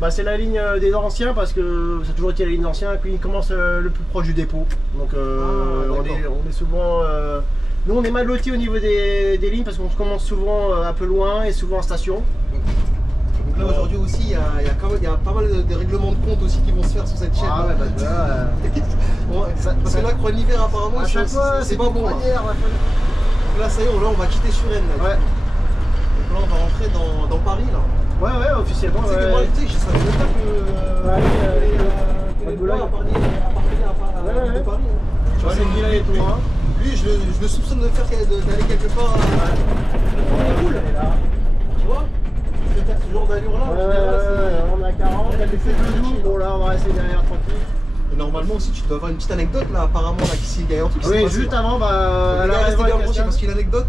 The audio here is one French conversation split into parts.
Bah, c'est la ligne des anciens parce que ça a toujours été la ligne ancienne, et puis il commence le plus proche du dépôt. Donc on est souvent. Nous on est mal lotis au niveau des lignes parce qu'on commence souvent un peu loin et souvent en station. Donc là aujourd'hui aussi il y a pas mal de règlements de compte aussi qui vont se faire sur cette chaîne. Ah ouais, bah, parce que là Croix-de-l'Hiver apparemment c'est pas bon. Là ça y est, on va quitter Suresnes. Ouais. Donc là on va rentrer dans Paris là. Ouais, officiellement. Tu sais que moi, tu sais, je savais même pas que les Boulogne à Paris. Tu vois, c'est une ville et tout. Hein. Lui, je le soupçonne d'aller quelque part. C'est cool. Tu vois, ce genre d'allure là. On a 40, on a laissé 2 jours. Bon, là, on va rester derrière tranquille. Et normalement aussi, tu dois avoir une petite anecdote là, apparemment, là, qui il y a un truc qui s'est passé. Oui, juste avant, bah. Elle a resté bien branchée parce qu'il y a une anecdote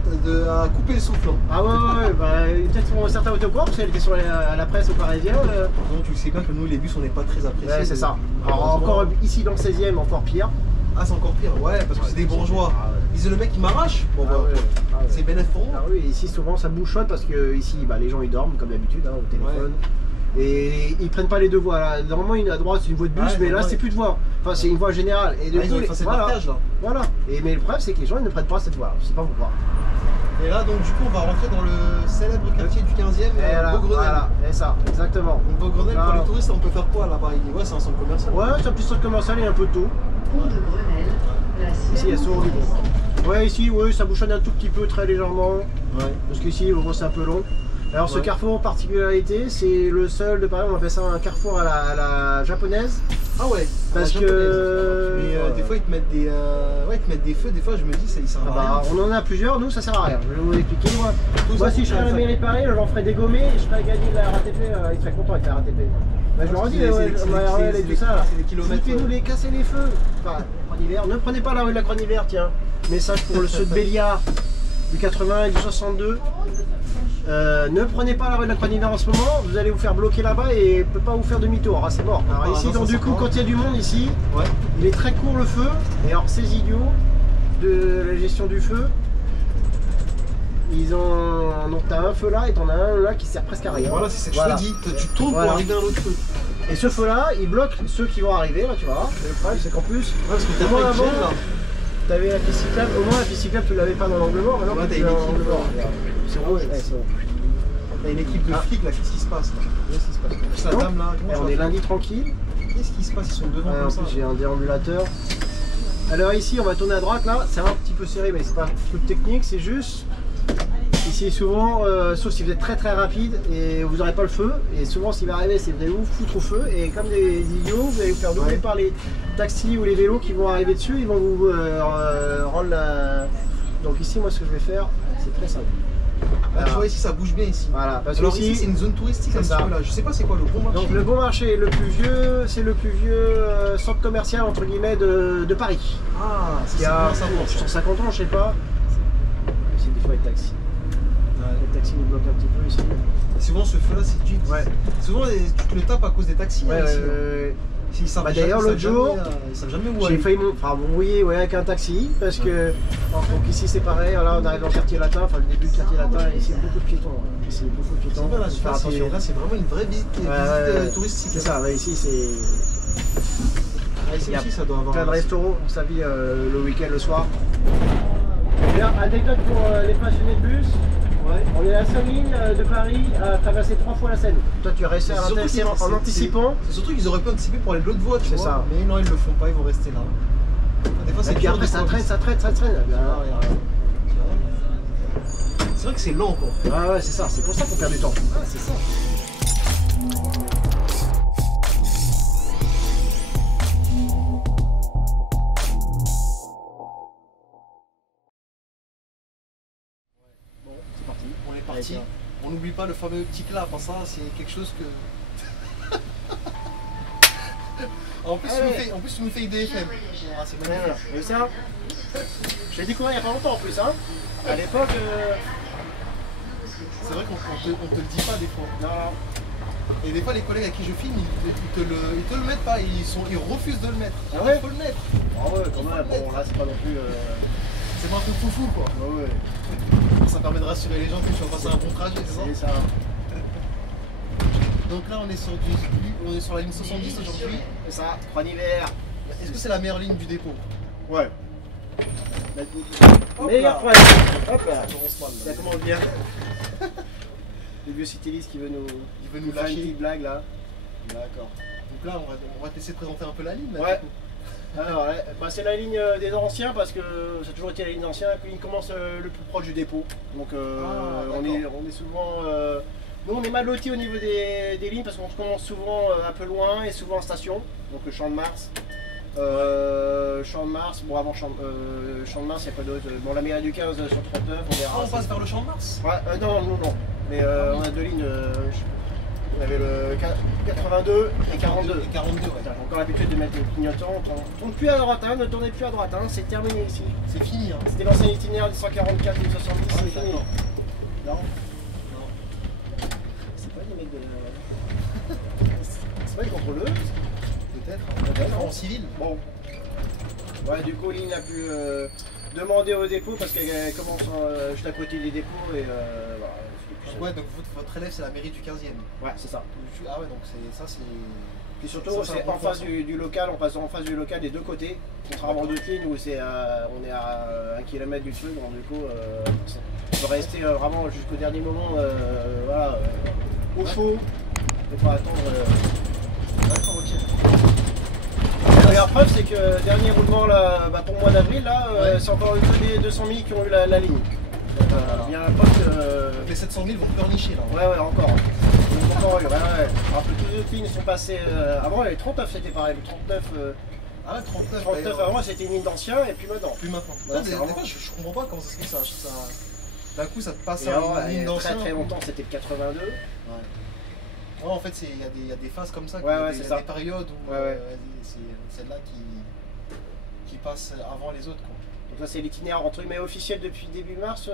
à couper le souffle. Ah ouais, bah, peut-être certains étaient au courant parce qu'elle était sur la presse au Parisien. Donc tu sais bien que nous, les bus, on n'est pas très appréciés. Ouais, c'est ça. Alors, encore ici dans le 16e, encore pire. Ah, c'est encore pire, ouais, parce que c'est des bourgeois. Ils disent le mec qui m'arrache. Bon, bah, c'est bénéfique pour moi. Ah oui, ici, souvent, ça bouchonne parce que ici, bah, les gens ils dorment comme d'habitude au téléphone. Et ils prennent pas les deux voies. Là. Normalement, à droite, c'est une voie de bus, mais là, c'est plus de voie. Enfin, c'est une voie générale. Et ils ont effacé le partage là. Voilà. Mais le problème, c'est que les gens ils ne prennent pas cette voie. Je sais pas pourquoi. Et là, donc, du coup, on va rentrer dans le célèbre quartier du 15e, Beaugrenelle. Voilà, c'est ça, exactement. Donc, Beaugrenelle, pour les touristes, on peut faire quoi là-bas? Ouais, c'est un centre commercial. Ouais, c'est un petit centre commercial, il y a un peu de tout. Ici, il y a souvent du bon. Ouais, ici, oui, ça bouchonne un tout petit peu, très légèrement. Ouais. Parce qu'ici, c'est un peu long. Alors ce carrefour, particularité, c'est le seul de Paris, on appelle ça un carrefour à la japonaise. Ah ouais, parce que... Mais des fois ils te mettent des feux, des fois je me dis ça sert à rien. On en a plusieurs, nous ça sert à rien, je vais vous expliquer. Moi si je serais à la mairie de Paris, je leur ferais dégommer et je ferais gagner la RATP, ils seraient contents avec la RATP. Bah, je leur dis, et tout ça, foutez-nous les casser les feux. Enfin, Croix-d'Hiver, ne prenez pas la rue de la Croix-d'Hiver, tiens. Message pour ceux de Béliard, du 80 et du 62. Ne prenez pas la rue de la Croix-d'Hiver en ce moment, vous allez vous faire bloquer là-bas et ne peut pas vous faire demi-tour, c'est mort. Alors ici, donc du coup, quand il y a du monde ici, il est très court le feu, et alors ces idiots de la gestion du feu, ils ont... Donc t'as un feu là et t'en as un là qui sert presque à rien. Voilà, c'est ce que je te dis, tu tournes pour arriver à un autre feu. Et ce feu là, il bloque ceux qui vont arriver, là tu vois. Et le problème c'est qu'en plus, parce que t'as avant, t'avais la piste cyclable, au moins la piste cyclable tu l'avais pas dans l'angle mort, maintenant tu l'as dans l'angle mort. C'est rouge, c'est bon. Il y a une équipe de flics là, qu'est-ce qui se passe là? Qu'est-ce qui se passe? Plus la dame là, on est lundi tranquille. Qu'est-ce qui se passe? Ils sont devant comme ça. J'ai un déambulateur. Alors ici on va tourner à droite là, c'est un petit peu serré mais c'est pas un truc technique, c'est juste ici souvent, sauf si vous êtes très rapide et vous n'aurez pas le feu, et souvent s'il va arriver c'est vous allez vous foutre au feu et comme des idiots vous allez vous faire doubler par les taxis ou les vélos qui vont arriver dessus, ils vont vous rendre la... Donc ici moi ce que je vais faire c'est très simple. Là, tu vois ici ça bouge bien ici. Voilà, parce alors que ici c'est une zone touristique un petit peu là. Je sais pas c'est quoi le bon marché. Donc le bon marché le plus vieux, c'est le plus vieux centre commercial entre guillemets de Paris. Ah, c'est ça. 150 ans, je sais pas. C'est des fois les taxis. Les taxis nous bloquent un petit peu ici. Et souvent ce feu là c'est du. Souvent tu te le tapes à cause des taxis. D'ailleurs l'autre jour, j'ai failli m'embrouiller avec un taxi parce que donc ici c'est pareil, là on arrive dans le quartier latin, enfin le début du quartier latin, et ici il y a beaucoup de piétons. Ici beaucoup de piétons. Là c'est vraiment une vraie visite touristique. C'est ça, ici c'est. Ici aussi ça doit avoir. Plein de restaurants, on s'habille le week-end, le soir. Bien, anecdote pour les passionnés de bus. On est à 5 lignes de Paris à traverser 3 fois la Seine. Toi tu restes en anticipant. C'est surtout qu'ils auraient pu anticiper pour aller de l'autre voie, tu vois. C'est ça. Mais non, ils le font pas, ils vont rester là. Des fois c'est pire. Après ça traîne. C'est vrai que c'est lent quoi. Ah ouais, c'est ça, c'est pour ça qu'on perd du temps. Ah, c'est ça. On n'oublie pas le fameux petit clap, ça c'est quelque chose que... en plus tu nous fais IDFM. Ah, c'est magnifique. Et ça, je l'ai découvert il n'y a pas longtemps en plus. Hein. À l'époque... C'est vrai qu'on te le dit pas des fois. Non. Et des fois les collègues à qui je filme, ils te le mettent pas, ils refusent de le mettre. Ah ouais? Il faut le mettre. Ah ouais, quand même, bon là c'est pas non plus... C'est pas un truc foufou quoi. Ouais. Ça permet de rassurer les gens que tu vas passer un bon trajet, c'est ça? C'est ça. Donc là, on est sur la ligne 70 aujourd'hui. C'est ça, 3 d'hiver. Est-ce que c'est la meilleure ligne du dépôt? Ouais. Hop Meilleur là. point. Hop là. Ça commence mal. Ça commence bien. Le vieux Citélis qui veut nous Il veut nous faire une lâcher. petite blague là. D'accord. Donc là, on va te laisser présenter un peu la ligne. Là, Ouais. du coup. Alors, bah, c'est la ligne des anciens parce que ça a toujours été la ligne ancienne. Puis il commence le plus proche du dépôt. Donc on est souvent. Nous on est mal lotis au niveau des lignes parce qu'on commence souvent un peu loin et souvent en station. Donc le Champ de Mars. Champ de Mars, bon avant Champ de Mars, il n'y a pas d'autre. Bon, la mairie du 15 sur 39, on verra. Ah, on passe vers le Champ de Mars? Ouais, non. Mais on a deux lignes. On avait le 82 et 42. Et 42, ouais. J'ai encore l'habitude de mettre les clignotants. On tourne plus à droite, hein, ne tournez plus à droite, hein, c'est terminé ici. C'est fini, hein. C'était l'ancien itinéraire du 144 et du 70, Ah, c'est oui, fini. d'accord. Non. C'est pas des mecs de. C'est pas des contrôleurs. Peut-être. En civil. Bon. Ouais, du coup, Lynn a pu demander au dépôt parce qu'elle commence juste à côté des dépôts et voilà. Ouais, donc votre élève, c'est la mairie du 15e. Ouais, c'est ça. Ah ouais, donc ça, c'est. Puis surtout, Ça, c'est en face du local, on passe en face du local des deux côtés, contrairement aux d'autres lignes où on est à 1 km du truc, donc du coup, on peut rester vraiment jusqu'au dernier moment voilà, au chaud, et pas attendre. D'accord, ok. La meilleure preuve, c'est que dernier roulement là, bah, pour le mois d'avril, là, Ouais. c'est encore une fois des 200 000 qui ont eu la ligne. Bien la preuve que. Donc les 700 000 vont pleurnicher là. Ouais, encore. Ils ont encore eu, ouais. Alors que toutes les autres lignes sont passées. Avant, les 39 c'était pareil, le 39. Ah ouais, 39. 39 avant c'était une ligne d'ancien et puis maintenant. Plus maintenant. Ouais, Des c'est vraiment- fois, je comprends pas comment ça se fait que ça. D'un coup, ça te passe Et à avant, une ligne très d'ancien. très longtemps c'était le 82. Ouais, en fait, il y a des phases comme ça, Ouais, il y a ouais, des- c'est il y a ça. des périodes où Ouais. c'est celle-là qui passe avant les autres. Quoi. Donc là c'est l'itinéraire entre guillemets officiel depuis début mars,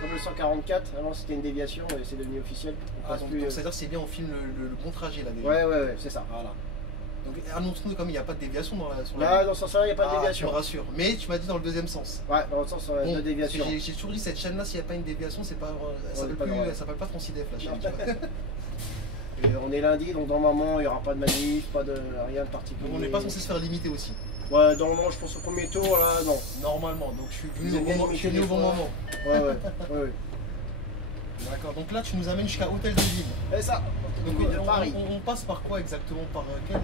comme le 144. Avant c'était une déviation et c'est devenu officiel. On Ah, passe donc, plus, c'est-à-dire que c'est bien, on filme le bon trajet là déjà. ouais, c'est ça. Voilà. Donc annonce-nous comme il n'y a pas de déviation sur Là dans ce sens-là il n'y a pas de Ah, déviation. tu me rassures. Mais tu m'as dit dans le deuxième sens. Ouais, dans le sens Bon, de déviation. J'ai toujours dit cette chaîne-là, s'il n'y a pas une déviation, c'est pas, c'est pas vrai. elle s'appelle pas Francidef la chaîne. Non. Tu vois. Et on est lundi donc normalement il n'y aura pas de manif, pas de rien de particulier. Donc on n'est pas censé se faire limiter aussi. Ouais, normalement je pense au premier tour là, non. Normalement, donc je suis Vous venu êtes au bien bon, je suis venu au limité bon des moment. Ouais. D'accord, donc là tu nous amènes jusqu'à Hôtel de Ville. Et ça, Donc ville de Paris. on passe par quoi exactement? Par quel.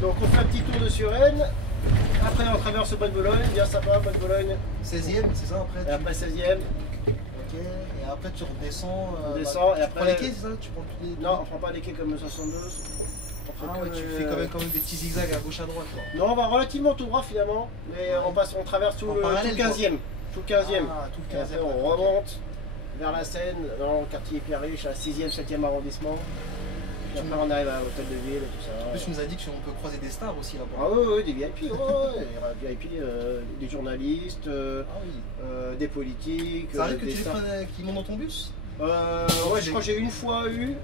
Donc on fait un petit tour de Suresnes, après on traverse Bonne-Bologne, bien sympa Bonne-Bologne, 16e, c'est ça après et après 16e. Ok, et après tu redescends. On descend, et tu après- prends les quais, c'est ça? Tu prends tous les. Non, on prend pas les quais comme le 62. On Ah fait ouais, que, tu fais quand même des petits zigzags à gauche à droite. Quoi. Non, on va relativement tout droit finalement, mais Ouais. on traverse tout En le parallèle, 15e. Tout le 15e. Ah, tout le Et 15e. après on remonte vers la Seine, dans le quartier Pierre Riche, à 6e, 7e arrondissement. Puis après on arrive à l'hôtel de ville et tout En plus, ça. tu nous as dit qu'on peut croiser des stars aussi là-bas. Ah ouais, des VIP, des VIP, des journalistes, Ah oui. des politiques. Ça arrive que des tu les stars. prennes qui montent dans ton bus? Ouais, je crois que j'ai une fois eu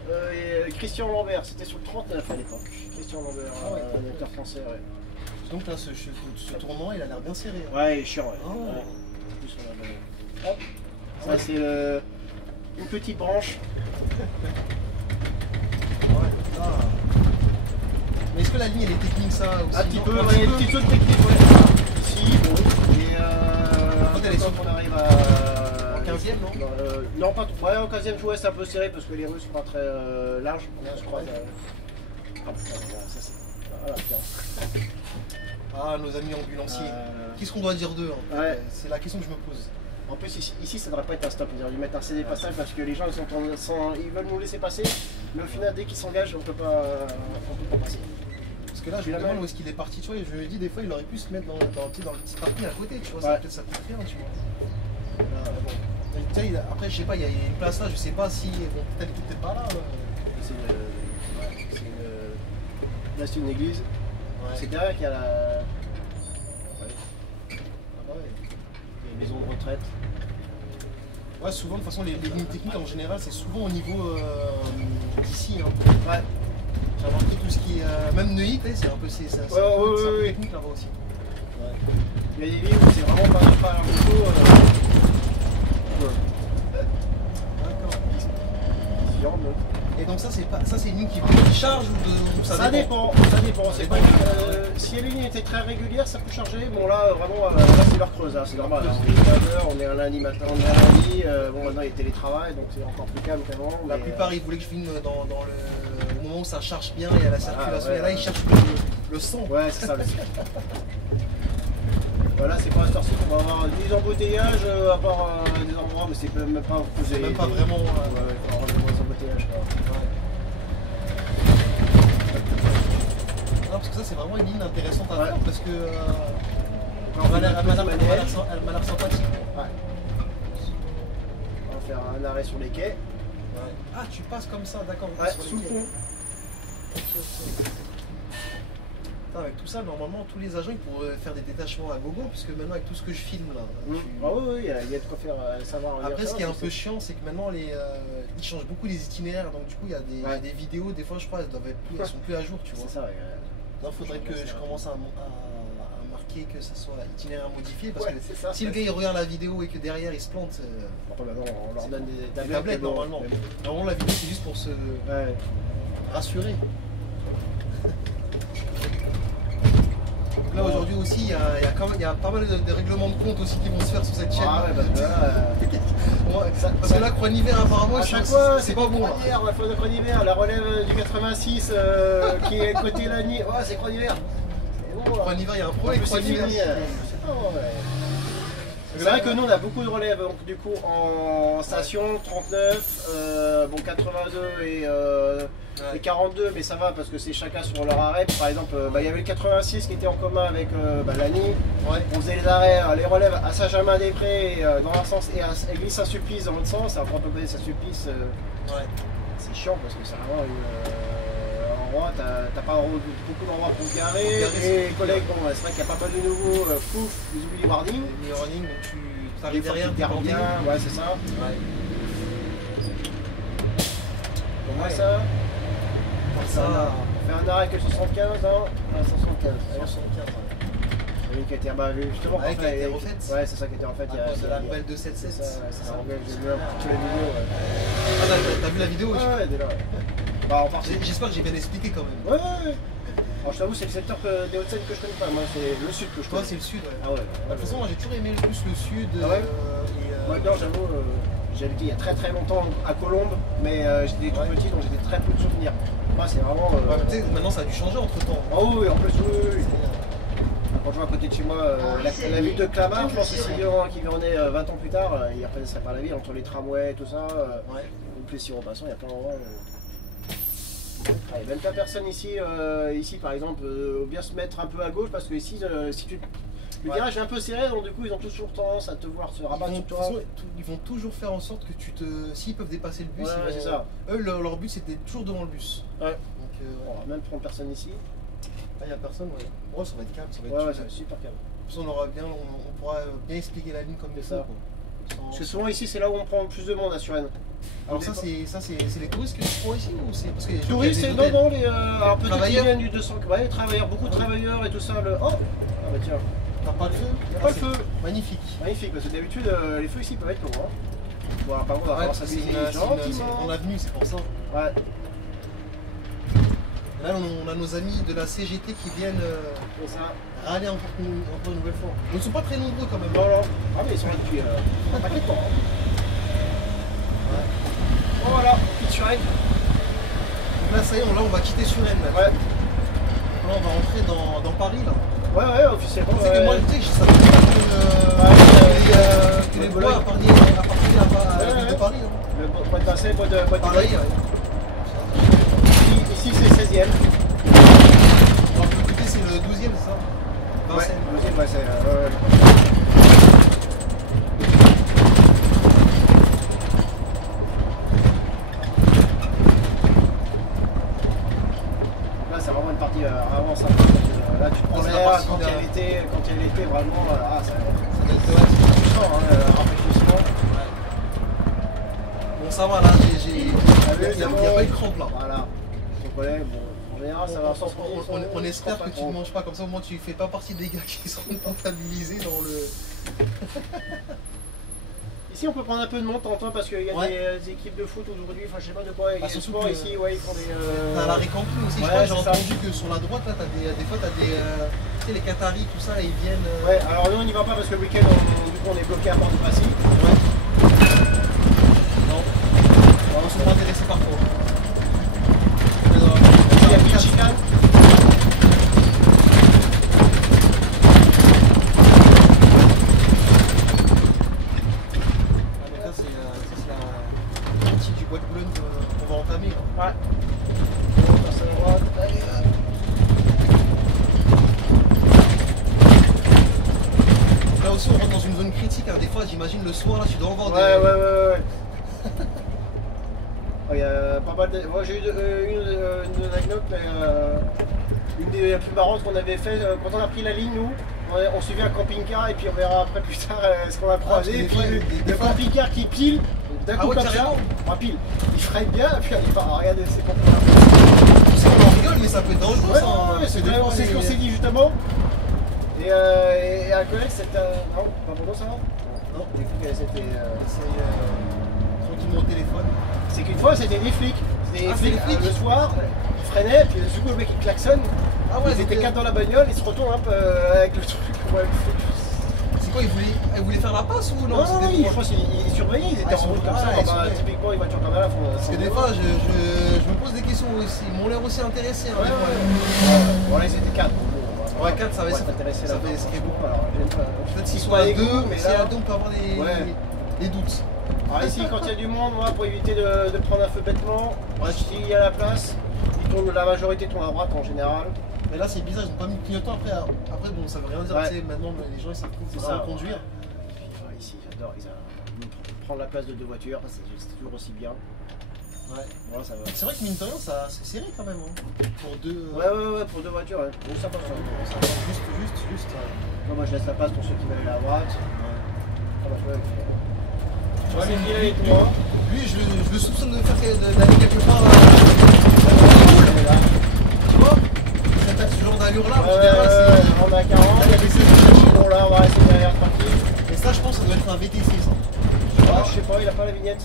Christian Lambert, c'était sur le 39 à l'époque. Christian Lambert, Ah ouais. un acteur français, ouais. Donc là, ce tournant, il a l'air bien serré. Hein. Ouais, il est chiant, ouais. Ah ouais. Ouais. En plus, on a hop. Ça, Ouais. c'est une petite branche. Ouais, ah. Mais est-ce que la ligne elle est technique ça aussi? Un petit non peu, Un ouais, il y a petit une peu petite zone technique, ouais. Ici, bon. Et Quand elle est quand sur- on arrive à. En 15e, non? Non, pas trop. Ouais, en 15e, ouais, c'est un peu serré parce que les rues sont pas très larges. On se croise. Ah putain, voilà, ça c'est. Voilà, tiens. Ah, nos amis ambulanciers. Qu'est-ce qu'on doit dire d'eux hein? Ouais. C'est la question que je me pose. En plus, ici, ça devrait pas être un stop. Ils auraient dû mettre un CD passage parce que les gens ils veulent nous laisser passer, mais au final, dès qu'ils s'engagent, on peut pas passer. Parce que là, je me demande où est-ce qu'il est parti, tu vois, et je me dis des fois, il aurait pu se mettre dans le petit parking à côté, tu vois, ça Ouais. peut-être ça coûte rien, tu vois. Bon. Tu sais, après, je sais pas, il y a une place là, je sais pas si. Bon, peut-être qu'il était pas là. Là, c'est une église. Ouais. C'est derrière qu'il y a la Ah bah ouais. maison de retraite. Ouais, souvent, de toute façon, les lignes techniques en général, c'est souvent au niveau d'ici. Hein. Ouais. J'ai remarqué tout ce qui est. Même Neuilly, c'est un peu, c'est un peu, Ouais, ouais, c'est un peu ouais. technique là-bas aussi. Ouais. Il y a des villes où c'est vraiment pas un moto. D'accord. Ici, on Et donc ça c'est une ligne qui charge ou ça dépend. C'est pas si la ligne était très régulière, ça peut charger. Bon là vraiment là c'est l'heure creuse, hein, c'est normal. Hein. On est 9h, on est un lundi matin, on est un lundi. Bon maintenant il y a télétravail donc c'est encore plus calme qu'avant. La plupart ils voulaient que je filme dans le moment où ça charge bien et à la circulation. Et là ils cherchent le son. Ouais c'est ça le son. Voilà, c'est pas à cette heure-ci qu'on va avoir des embouteillages, à part des endroits, mais c'est même pas posé. C'est même pas vraiment. Ouais, il faut avoir des embouteillages. Non, parce que ça, c'est vraiment une ligne intéressante à faire parce que. Elle m'a l'air sympathique. Ouais. On va faire un arrêt sur les quais. Ouais. Ah, tu passes comme ça, d'accord. Ouais, sous le pont. Avec tout ça, normalement, tous les agents ils pourraient faire des détachements à gogo, puisque maintenant, avec tout ce que je filme là. Ah oui, il y a de quoi faire savoir. Après, ce qui est un peu chiant, c'est que maintenant, ils changent beaucoup les itinéraires, donc du coup, il y a des vidéos, des fois, je crois, elles sont plus à jour, tu vois. C'est ça, il faudrait que je commence à marquer que ça soit itinéraire modifié, parce que ça, si le gars il regarde la vidéo et que derrière il se plante. On leur donne des tablettes normalement. Normalement, la vidéo, c'est juste pour se rassurer. Là aujourd'hui aussi, il y a pas mal de règlements de compte aussi qui vont se faire sur cette chaîne. Ah ouais, parce que là, Croix-Hiver, apparemment, à chaque fois, c'est pas bon. La fois de Croix-Hiver, la relève du 86 qui est côté Lagny. Oh, c'est Croix-Hiver. Croix-Hiver, il y a un problème avec Croix-Hiver. C'est vrai que nous on a beaucoup de relèves donc, du coup en station 39, bon 82 et 42 mais ça va parce que c'est chacun sur leur arrêt. Par exemple il y avait le 86 qui était en commun avec Lagny. On faisait les arrêts, les relèves à Saint-Germain-des-Prés dans un sens et à Église-Saint-Sulpice dans l'autre sens. Après on peut passer Saint-Sulpice, c'est chiant parce que c'est vraiment un endroit, t'as pas beaucoup d'endroits pour se garer. Et les collègues, bon, c'est vrai qu'il y a pas mal de nouveaux, pouf, ils oublient les warnings. Les warnings, donc tu arrives derrière, tu gardes bien, ouais, c'est ça. Donc moi ça, on fait un arrêt que 75, hein, 175. Oui, qui a été justement qui a été refaite. Ouais, c'est ça qui a été refaite. À cause de la nouvelle 277. C'est ça, j'ai vu un petit peu la vidéo. Ah, t'as vu la vidéo aussi? Ouais, déjà. J'espère que j'ai bien expliqué quand même. Ouais. Alors je t'avoue, c'est le secteur des Hauts-de-Seine que je connais pas. Moi, c'est le sud que je connais. Toi, c'est le sud, ouais. Ah ouais. De toute façon, moi, j'ai toujours aimé plus le sud. Ah ouais. Moi, non, j'avoue, j'ai habité il y a très longtemps à Colombes, mais j'étais tout petit, donc j'étais très peu de souvenirs. Moi, c'est vraiment. Maintenant, ça a dû changer entre temps. Ah oui, en plus, oui. Quand je vois à côté de chez moi la ville de Clamart, je pense que c'est qui venait 20 ans plus tard, il reconnaîtrait pas la ville, entre les tramways et tout ça. Donc les Syro-Passants, il y a plein d'endroits. Il n'y a même pas personne ici, ici par exemple, bien se mettre un peu à gauche parce que ici, si tu... le virage est un peu serré, donc du coup ils ont toujours tendance à te voir se rabattre sur toi. Ils vont toujours faire en sorte que tu te... S'ils peuvent dépasser le bus, c'est ça. Eux, leur but c'était toujours devant le bus. Ouais. Donc on va même prendre personne ici. Il n'y a personne, ouais. Oh, ça va être calme, ça va être ça va être super calme. On pourra bien expliquer la ligne comme ça. Parce que souvent ici c'est là où on prend le plus de monde à Suresnes. Alors ça c'est les touristes que tu prends ici ou c'est parce que les touristes c'est non les peut-être qu'ils viennent du 200 les travailleurs, beaucoup de travailleurs et tout ça le... Oh ah bah tiens. T'as pas le feu? Pas le feu. Magnifique. Magnifique parce que d'habitude les feux ici peuvent être longs. Bon par contre on va voir ça c'est gentiment. On a venu c'est pour ça. Ouais. Là, on a nos amis de la CGT qui viennent râler encore une nouvelle fois. Ils ne sont pas très nombreux quand même. Non. Ah mais ils sont là depuis un paquet de temps. Bon voilà, on quitte Suresnes. Donc là ça y est, on va quitter Suresnes. Ouais. Là on va rentrer dans Paris là. Ouais, officiellement. Tu sais que moi, tu sais, ça fait pas que les bois à partir de la ville de Paris. Le bois de Basset, bois de Paris. Ici c'est 16e. Alors le côté c'est le 12e, c'est ça? Ouais, le 12e, ouais, c'est. Là c'est vraiment une partie vraiment sympa. Là tu prends l'air quand il y a l'été vraiment. Ça doit être fort, rafraîchissement. Bon ça va là, il n'y a pas eu de crampe là. Voilà. Ouais, bon, en général, ça va on espère que tu ne manges pas comme ça, au moins tu fais pas partie des gars qui seront comptabilisés dans le. Ici, on peut prendre un peu de monde en temps parce qu'il y a des équipes de foot aujourd'hui, enfin je sais pas de quoi, il y a des sports ici, ouais, ils font des... T'as la récamping aussi, je crois, j'ai entendu que sur la droite, là, des fois, t'as des... tu sais, les Qataris, tout ça, là, ils viennent... Ouais, alors nous, on n'y va pas parce que le week-end, du coup, on est bloqué à Port-du-Passy. Ouais. Non. On se pas intéressés par toi. Il y a plus de chicane. On va entamer. Ouais. Là aussi on rentre dans une zone critique, hein. Des fois j'imagine le soir là tu dois en voir des... Ouais. Il y a pas mal de... Moi j'ai eu une anecdote, mais une des plus marrantes qu'on avait fait quand on a pris la ligne nous. On suivait un camping-car et puis on verra après plus tard ce qu'on a croisé. Et puis le camping-car qui pile, d'un coup comme ça, on pile. Il freine bien et puis on dit regardez c'est pour quoi. Tu sais on en rigole mais ça peut être dangereux. Ouais, c'est ce qu'on s'est dit justement. Et un collègue c'était... Non, pas pour nous ça va. Non, c'était... Tranquillement au téléphone. C'est qu'une fois c'était des flics. C'était des flics le soir, ils freinaient, puis du coup le mec il klaxonne. Ah ouais, ils étaient 4 dans la bagnole, ils se retournent un peu avec le truc. Ouais. C'est quoi, ils voulaient faire la passe ou non? Non, je pense qu'ils surveillaient, ils étaient en route comme ça. Typiquement, les voitures comme là font. Parce que des fois, je me pose des questions aussi. Ils m'ont l'air aussi intéressés. Hein, bon, là, ils étaient 4. Ouais, 4, ça va s'intéresser là. Ça fait beaucoup. Peut-être s'ils sont à 2, mais si à 2, on peut avoir des doutes. Alors, ici, quand il y a du monde, moi, pour éviter de prendre un feu bêtement, s'il y a la place, la majorité tourne à droite en général. Mais là c'est bizarre, ils n'ont pas mis de clignotant après bon ça veut rien dire, tu sais, maintenant les gens ils savent conduire. Ici j'adore, prendre la place de 2 voitures, c'est toujours aussi bien. Ouais. Voilà, ça va. C'est vrai que mine de rien c'est serré quand même hein. Pour 2... Ouais, pour 2 voitures, ouais. Bon, ça passe. Juste. Moi je laisse la place pour ceux qui veulent aller à droite. Lui je le soupçonne d'aller quelque part là. Tu vois? Ce genre d'allure là, en général, c'est... On a 40, il y a des choses bon là, on va rester derrière tranquille. Et ça, je pense que ça doit être un VTC, ça. Je sais pas, il a pas la vignette.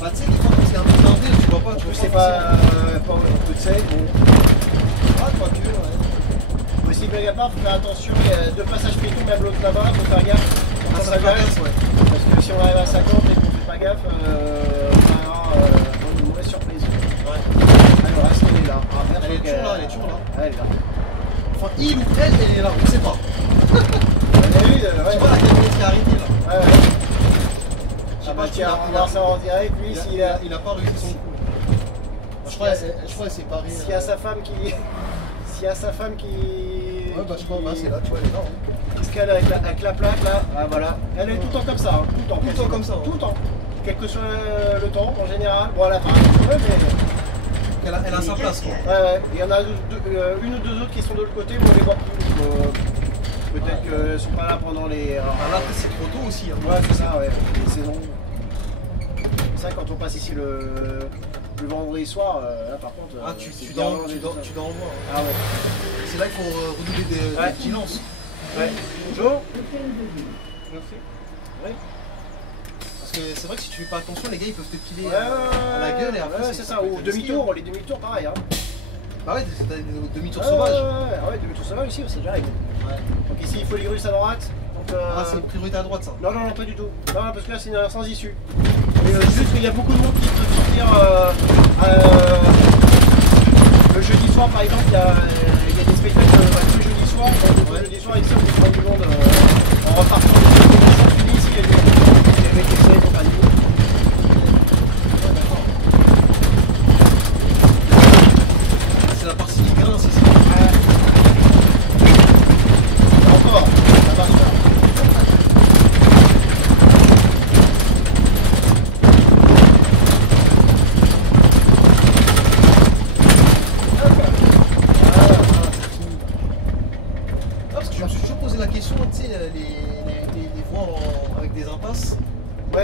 Bah, tu sais, des fois, quand c'est un peu blindé, tu vois pas. En plus, c'est pas un peu de sel, bon. Ah, toi, tu veux, ouais. Mais si blague à part, faut faire attention, il y a 2 passages piétons, même l'autre là-bas, faut faire gaffe. Ça fait gaffe, ouais. Parce que si on arrive à 50 et qu'on fait pas gaffe, on va avoir une mauvaise surprise. Ouais. Alors, est-ce qu'elle est là? Elle est toujours là, elle est toujours là. Elle est là. Enfin, il ou elle est là, on sait pas. Tu vois la camionette qui a arrêté là. Ouais. Ah bah tiens, on va voir ça en direct, lui, il a pas réussi son coup. Je crois qu'elle s'est parée. S'il y a sa femme qui... Ouais bah je crois, c'est là, tu vois, elle est là. Qu'est-ce qu'elle a avec la plaque là? Ah voilà. Elle est tout le temps comme ça, hein. Tout le temps comme ça. Tout le temps. Quel que soit le temps, en général. Bon, elle a pas un petit peu, mais... Elle a sa place quoi. Ouais. Il y en a une ou 2 autres qui sont de l'autre côté, mais on les voit plus. Peut-être qu'elles sont pas là pendant les... Alors là, c'est trop tôt aussi. Hein. Ouais, c'est ça, ouais. Les saisons. C'est ça, quand on passe ici le vendredi soir, là par contre... Ah, tu dois en voir. Ah ouais. C'est là qu'il faut redoubler de vigilance. Ouais. Bonjour. Merci. Oui. Parce que c'est vrai que si tu fais pas attention, les gars ils peuvent te piler à la gueule et après. C'est ça, ou demi-tour, les demi-tours pareil. Hein. Bah ouais, t'as des demi-tours sauvages. Ouais, demi-tours sauvages aussi, c'est déjà règle. Ouais. Donc ici il faut les russes à droite. Donc, ah, c'est une priorité à droite ça? Non, pas du tout. Non, parce que là c'est une sans issue. Juste qu'il y a beaucoup de monde qui peut sortir. Le jeudi soir par exemple, il y a des spectacles le jeudi soir. Donc, le jeudi soir ici on peut prendre du monde en repartant des fini ici, les mecs qui sont et compagnie. C'est la partie qui grince ici. Encore, ça marche pas.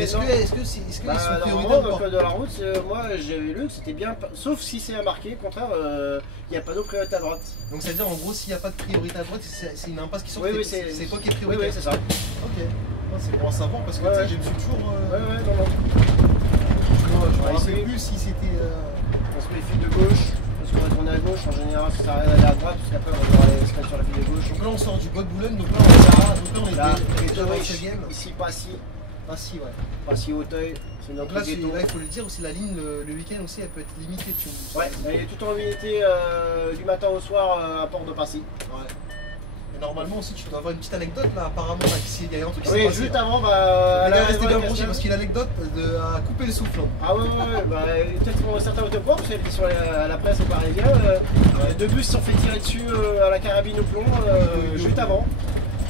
Est-ce qu'ils sont prioritaires dans le code de la route, moi j'avais lu que c'était bien, sauf si c'est marqué, au contraire, il n'y a pas d'autre priorité à droite. Donc ça veut dire en gros s'il n'y a pas de priorité à droite, c'est une impasse qui sort, oui, c'est quoi qui est prioritaire? Oui, c'est ça. Ok. C'est bon à savoir parce que tu sais, je me suis toujours. Ouais, non. Je me rappelle plus si c'était. On se méfie de gauche, parce qu'on va tourner à gauche, en général ça sert à rien d'aller à droite, parce qu'après on va aller se mettre sur la file de gauche. Donc là on sort du bois de Boulogne, donc là on est à. Donc là on est déjà dans riche. ce game. Ici, Passy. Passy, ouais. Passy Auteuil, c'est notre Là, ghetto. il faut le dire aussi, la ligne le week-end aussi elle peut être limitée. Ouais, elle est tout en unité du matin au soir à Port de Passy. Ouais. Et normalement aussi tu dois avoir une petite anecdote là, apparemment là, il y a un truc qui s'est Oui, passé. juste avant, bah. Elle est restée bien branchée parce qu'il a l'anecdote à couper le souffle. Ah ouais, bah peut-être certains autocours, parce qu'elle était sur la presse parisienne. Deux bus se sont fait tirer dessus à la carabine au plomb juste avant.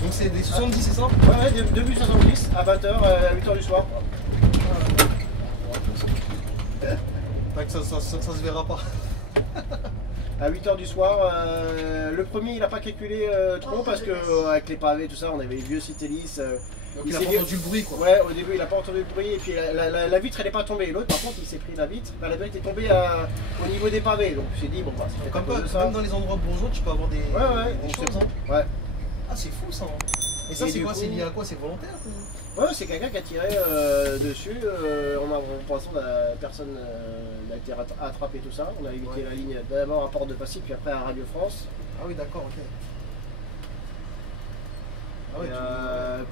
Donc c'est des 70, c'est ça? Ouais, deux bus 70 à 20h, à 8h du soir. Ça se verra pas. À 8h du soir, le premier il a pas calculé trop parce que avec les pavés tout ça, on avait les vieux citélis. Donc il a pas entendu le bruit quoi. Ouais, au début il a pas entendu le bruit et puis la vitre elle est pas tombée. L'autre par contre il s'est pris la vitre, la vitre est tombée au niveau des pavés. Donc je me suis dit bon bah c'est Comme pas quoi, de ça. même dans les endroits bourgeois tu peux avoir des choses. Hein. Ouais. Ah c'est fou ça. Et ça c'est quoi? C'est lié à quoi? C'est volontaire? Ouais, c'est quelqu'un qui a tiré dessus. Pour l'instant, personne n'a été attrapé tout ça. On a évité la ligne d'abord à Port de Passy, puis après à Radio France. Ah oui, d'accord, ok. Ah ouais,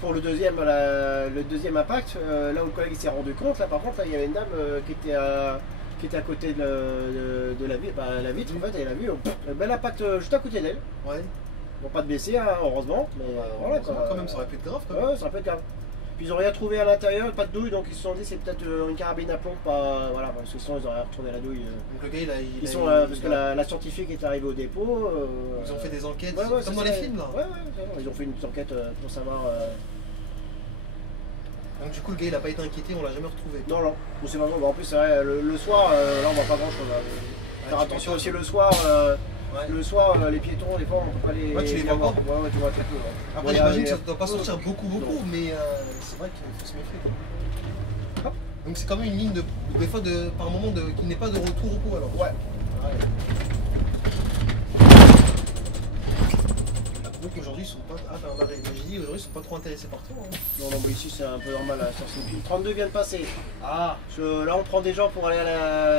pour le deuxième impact, là où le collègue s'est rendu compte, là par contre, là, il y avait une dame qui était à côté de la vitre. La vitre, en fait, elle a vu un bel impact juste à côté d'elle. Ouais. Bon, pas de blessés, hein, heureusement. Mais voilà, quand même, ça aurait pu être grave. Quand même. Ouais, ça aurait pu être grave. Puis ils n'ont rien trouvé à l'intérieur, pas de douille, donc ils se sont dit c'est peut-être une carabine à plomb, pas. Voilà, parce que sinon ils auraient retrouvé la douille. Donc le gars parce que la scientifique est arrivée au dépôt. Ils ont fait des enquêtes, comme dans les films là. Ouais, ils ont fait une petite enquête pour savoir. Donc du coup le gars il a pas été inquiété, on l'a jamais retrouvé. Non, bon, c'est vraiment. En plus c'est vrai, le soir, là on voit pas grand chose. Faire attention aussi le soir. Le soir, les piétons, des fois, on peut pas les. Ouais, tu les vois pas. Ouais, tu vois très peu. Après, j'imagine que ça ne doit pas sortir beaucoup, mais c'est vrai qu'il faut se méfier. Quoi. Donc, c'est quand même une ligne des fois par moment qui n'est pas de retour au pot alors. Ouais. Donc aujourd'hui, ils sont pas. Ah, j'ai dit, aujourd'hui, ils sont pas trop intéressés par toi. Hein. Non, mais ici, c'est un peu normal. Là, sur ces 32 vient de passer. Ah, là, on prend des gens pour aller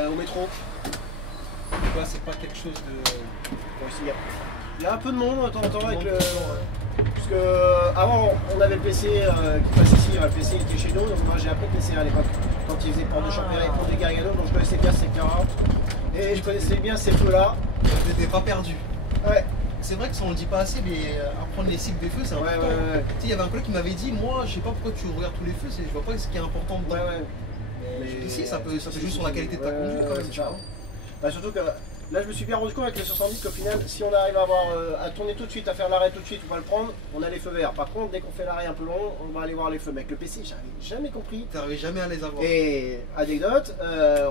au métro. Ouais, c'est pas quelque chose de. Il y a un peu de monde de temps en temps avec le. Parce que avant on avait le PC qui passe ici, le PC était chez nous, donc moi j'ai appris le PC à l'époque, quand il faisait Port de Champéry, Port de Gargano, donc je connaissais bien ce secteur-là. Et je connaissais bien ces feux-là. Tu n'étais pas perdu. Ouais. C'est vrai que ça on le dit pas assez, mais apprendre les cycles des feux c'est important. Tu sais, il y avait un collègue qui m'avait dit, moi je sais pas pourquoi tu regardes tous les feux, je vois pas ce qui est important dedans. Mais ici ça peut juste sur la qualité de ta conduite quand même, tu vois. Bah, surtout que là je me suis bien rendu compte avec le 70 qu'au final si on arrive à tourner tout de suite, à faire l'arrêt tout de suite, on va le prendre, on a les feux verts. Par contre dès qu'on fait l'arrêt un peu long, on va aller voir les feux. Mais avec le PC j'avais jamais compris. T'arrivais jamais à les avoir. Et anecdote,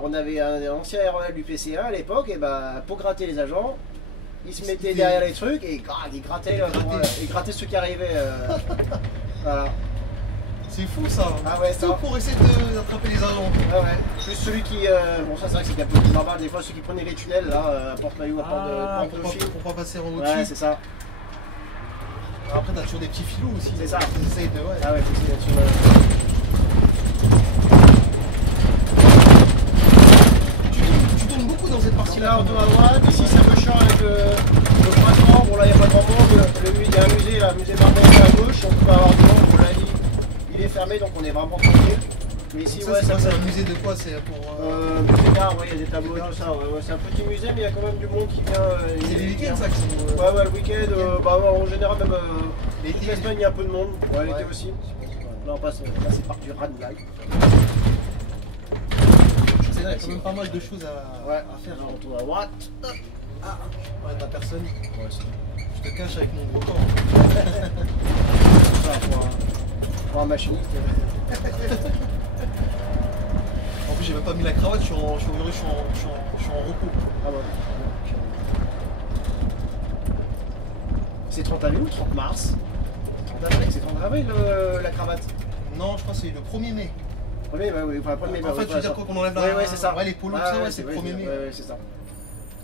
on avait un ancien REL du PCA à l'époque, et bah pour gratter les agents, ils se mettaient derrière les trucs et ils grattaient ceux qui arrivaient. Voilà. C'est fou ça. Ah ouais, tout pour essayer d'attraper les agents. Ah ouais. Plus celui qui. Bon, ça c'est vrai que c'est un peu plus normal. Des fois, ceux qui prenaient les tunnels là, à Porte-Maillot, à Porte-de-Fil. Pour pas passer en haut dessus. Ouais, c'est ça. Après, t'as toujours des petits filous aussi. C'est ça. Ouais. Ah ouais, c'est ça. Tu tournes beaucoup dans cette partie-là. Là, on tourne à droite. Ici, c'est un peu chiant avec le printemps. Bon, là, il n'y a pas grand monde. Il y a un musée, là, le musée Barbès à gauche. On peut avoir du monde. On l'a dit. Il est fermé, donc on est vraiment tranquille. Mais ici, ça, c'est un musée de quoi? C'est pour. Musée d'art, ouais, il y a des tableaux et tout ça. Ouais, c'est un petit musée, mais il y a quand même du monde qui vient. C'est les week-ends, ça qui sont. Ouais, le week-end. En général, même toute la semaine, il y a un peu de monde. Ouais, l'été aussi. Là, on passe. Là, c'est parti Ranelagh. Il y a quand même pas mal de choses à faire. On tourne à droite. Ah, ouais, t'as personne. Ouais, je te cache avec mon gros corps. Pour un machiniste. En plus, j'ai même pas mis la cravate, je suis en repos. Ah ouais. C'est 30 avril ou 30 mars? 30 avril, c'est 30 avril la cravate. Non, je crois que c'est le 1er mai. 1er mai, oui, enfin 1er mai. En fait, tu veux dire quoi qu'on enlève la. Ouais, c'est ça. Ouais, les polos, ça, ouais, c'est le 1er mai. Ouais, c'est ça.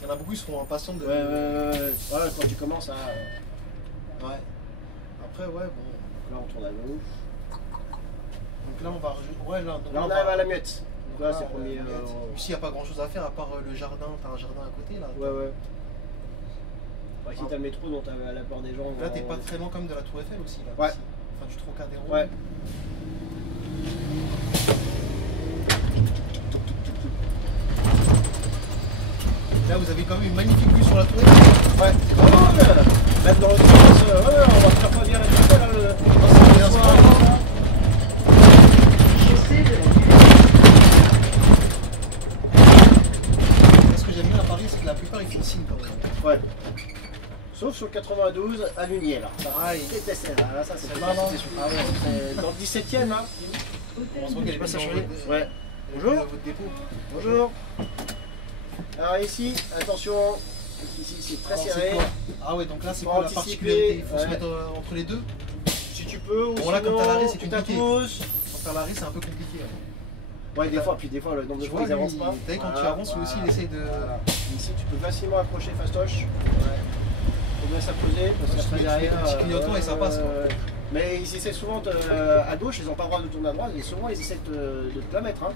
Il y en a beaucoup qui seront impatients de. Voilà, quand tu commences à. Ouais. Après, ouais, bon. Là, on tourne à gauche. Donc là, on va. Ouais, là on arrive à la muette. Donc là, c'est premier. Ici, il n'y a pas grand chose à faire à part le jardin. T'as un jardin à côté là. Ouais. Si t'as le métro, donc t'as la peur des gens. Là, t'es pas très loin comme de la Tour Eiffel aussi. Là, ouais. Ici. Enfin, du Trocadéro. Ouais. Là, vous avez quand même une magnifique vue sur la Tour Eiffel. Ouais. Même dans le sens, on va faire pas bien la Tour Eiffel. C'est bien soir. Ce que j'aime bien à Paris, c'est que la plupart ils font signe quand même. Ouais. Sauf sur le 92 à Lunier là. Ah, il déteste là. Ça c'est pas dans le 17ème là. On se voit qu'elle est pas changée. Ouais. Bonjour. Votre dépôt. Bonjour. Alors ici, attention. Ici c'est très serré. Ah ouais, donc là c'est quoi la particularité? Il faut se mettre entre les deux. Si tu peux. Ou bon là quand t'as l'arrêt c'est compliqué. Quand t'as l'arrêt c'est un peu compliqué. Ouais, des fois, le nombre de fois ils avancent pas. Tu sais, quand tu avances, lui aussi il essaye de. Ici tu peux facilement approcher fastoche. Faut bien s'apposer parce qu'après derrière. Un petit clignotant et ça passe quoi. Mais ils essaient souvent à gauche, ils n'ont pas le droit de tourner à droite et souvent ils essaient de te la mettre. Hein.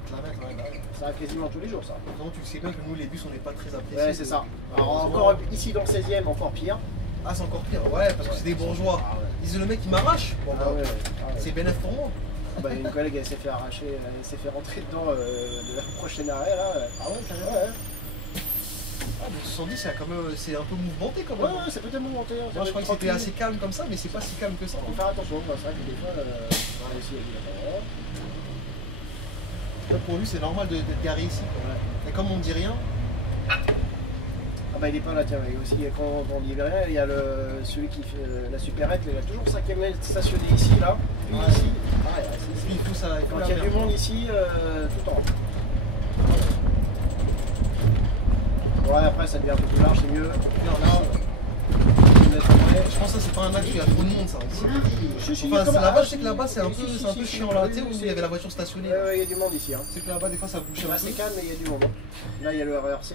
Ça arrive quasiment tous les jours ça. Non, tu sais bien que nous les bus on n'est pas très appréciés. Ouais, c'est ça. Alors encore ici dans le 16ème, encore pire. Ah, c'est encore pire, ouais, parce que c'est des bourgeois. Ils disent le mec qui m'arrache. Bon, c'est bénéfique pour moi. Bah, une collègue elle s'est fait arracher, elle s'est fait rentrer dedans de la prochaine arrêt là. Ah ouais, carrément. Ouais. Ah, mais 70 c'est un peu mouvementé quand même. Ouais, c'est peut-être mouvementé. Hein. Moi je crois que c'était assez calme comme ça, mais c'est pas si calme que ça. Faut faire attention, c'est vrai que des fois, ici il y a là, pour lui c'est normal d'être garé ici. Ouais. Et comme on ne dit rien. Ah bah il est pas là, tiens, mais aussi quand on dit rien, il y a celui qui fait la supérette, il a toujours 5ème mail stationné ici, là. Puis ici. Ah, il faut ça. Quand il y a du monde ici, tout le temps. Ouais, après ça devient un peu plus large, c'est mieux. Je pense que ça c'est pas un axe où il y a trop de monde ça ici. Enfin, là-bas, je sais que là-bas c'est un peu chiant là, tu sais où il y avait la voiture stationnée. Ouais, il y a du monde ici. Hein. C'est que là-bas des fois ça bouge un peu. Là c'est calme mais il y a du monde. Là il y a le RERC.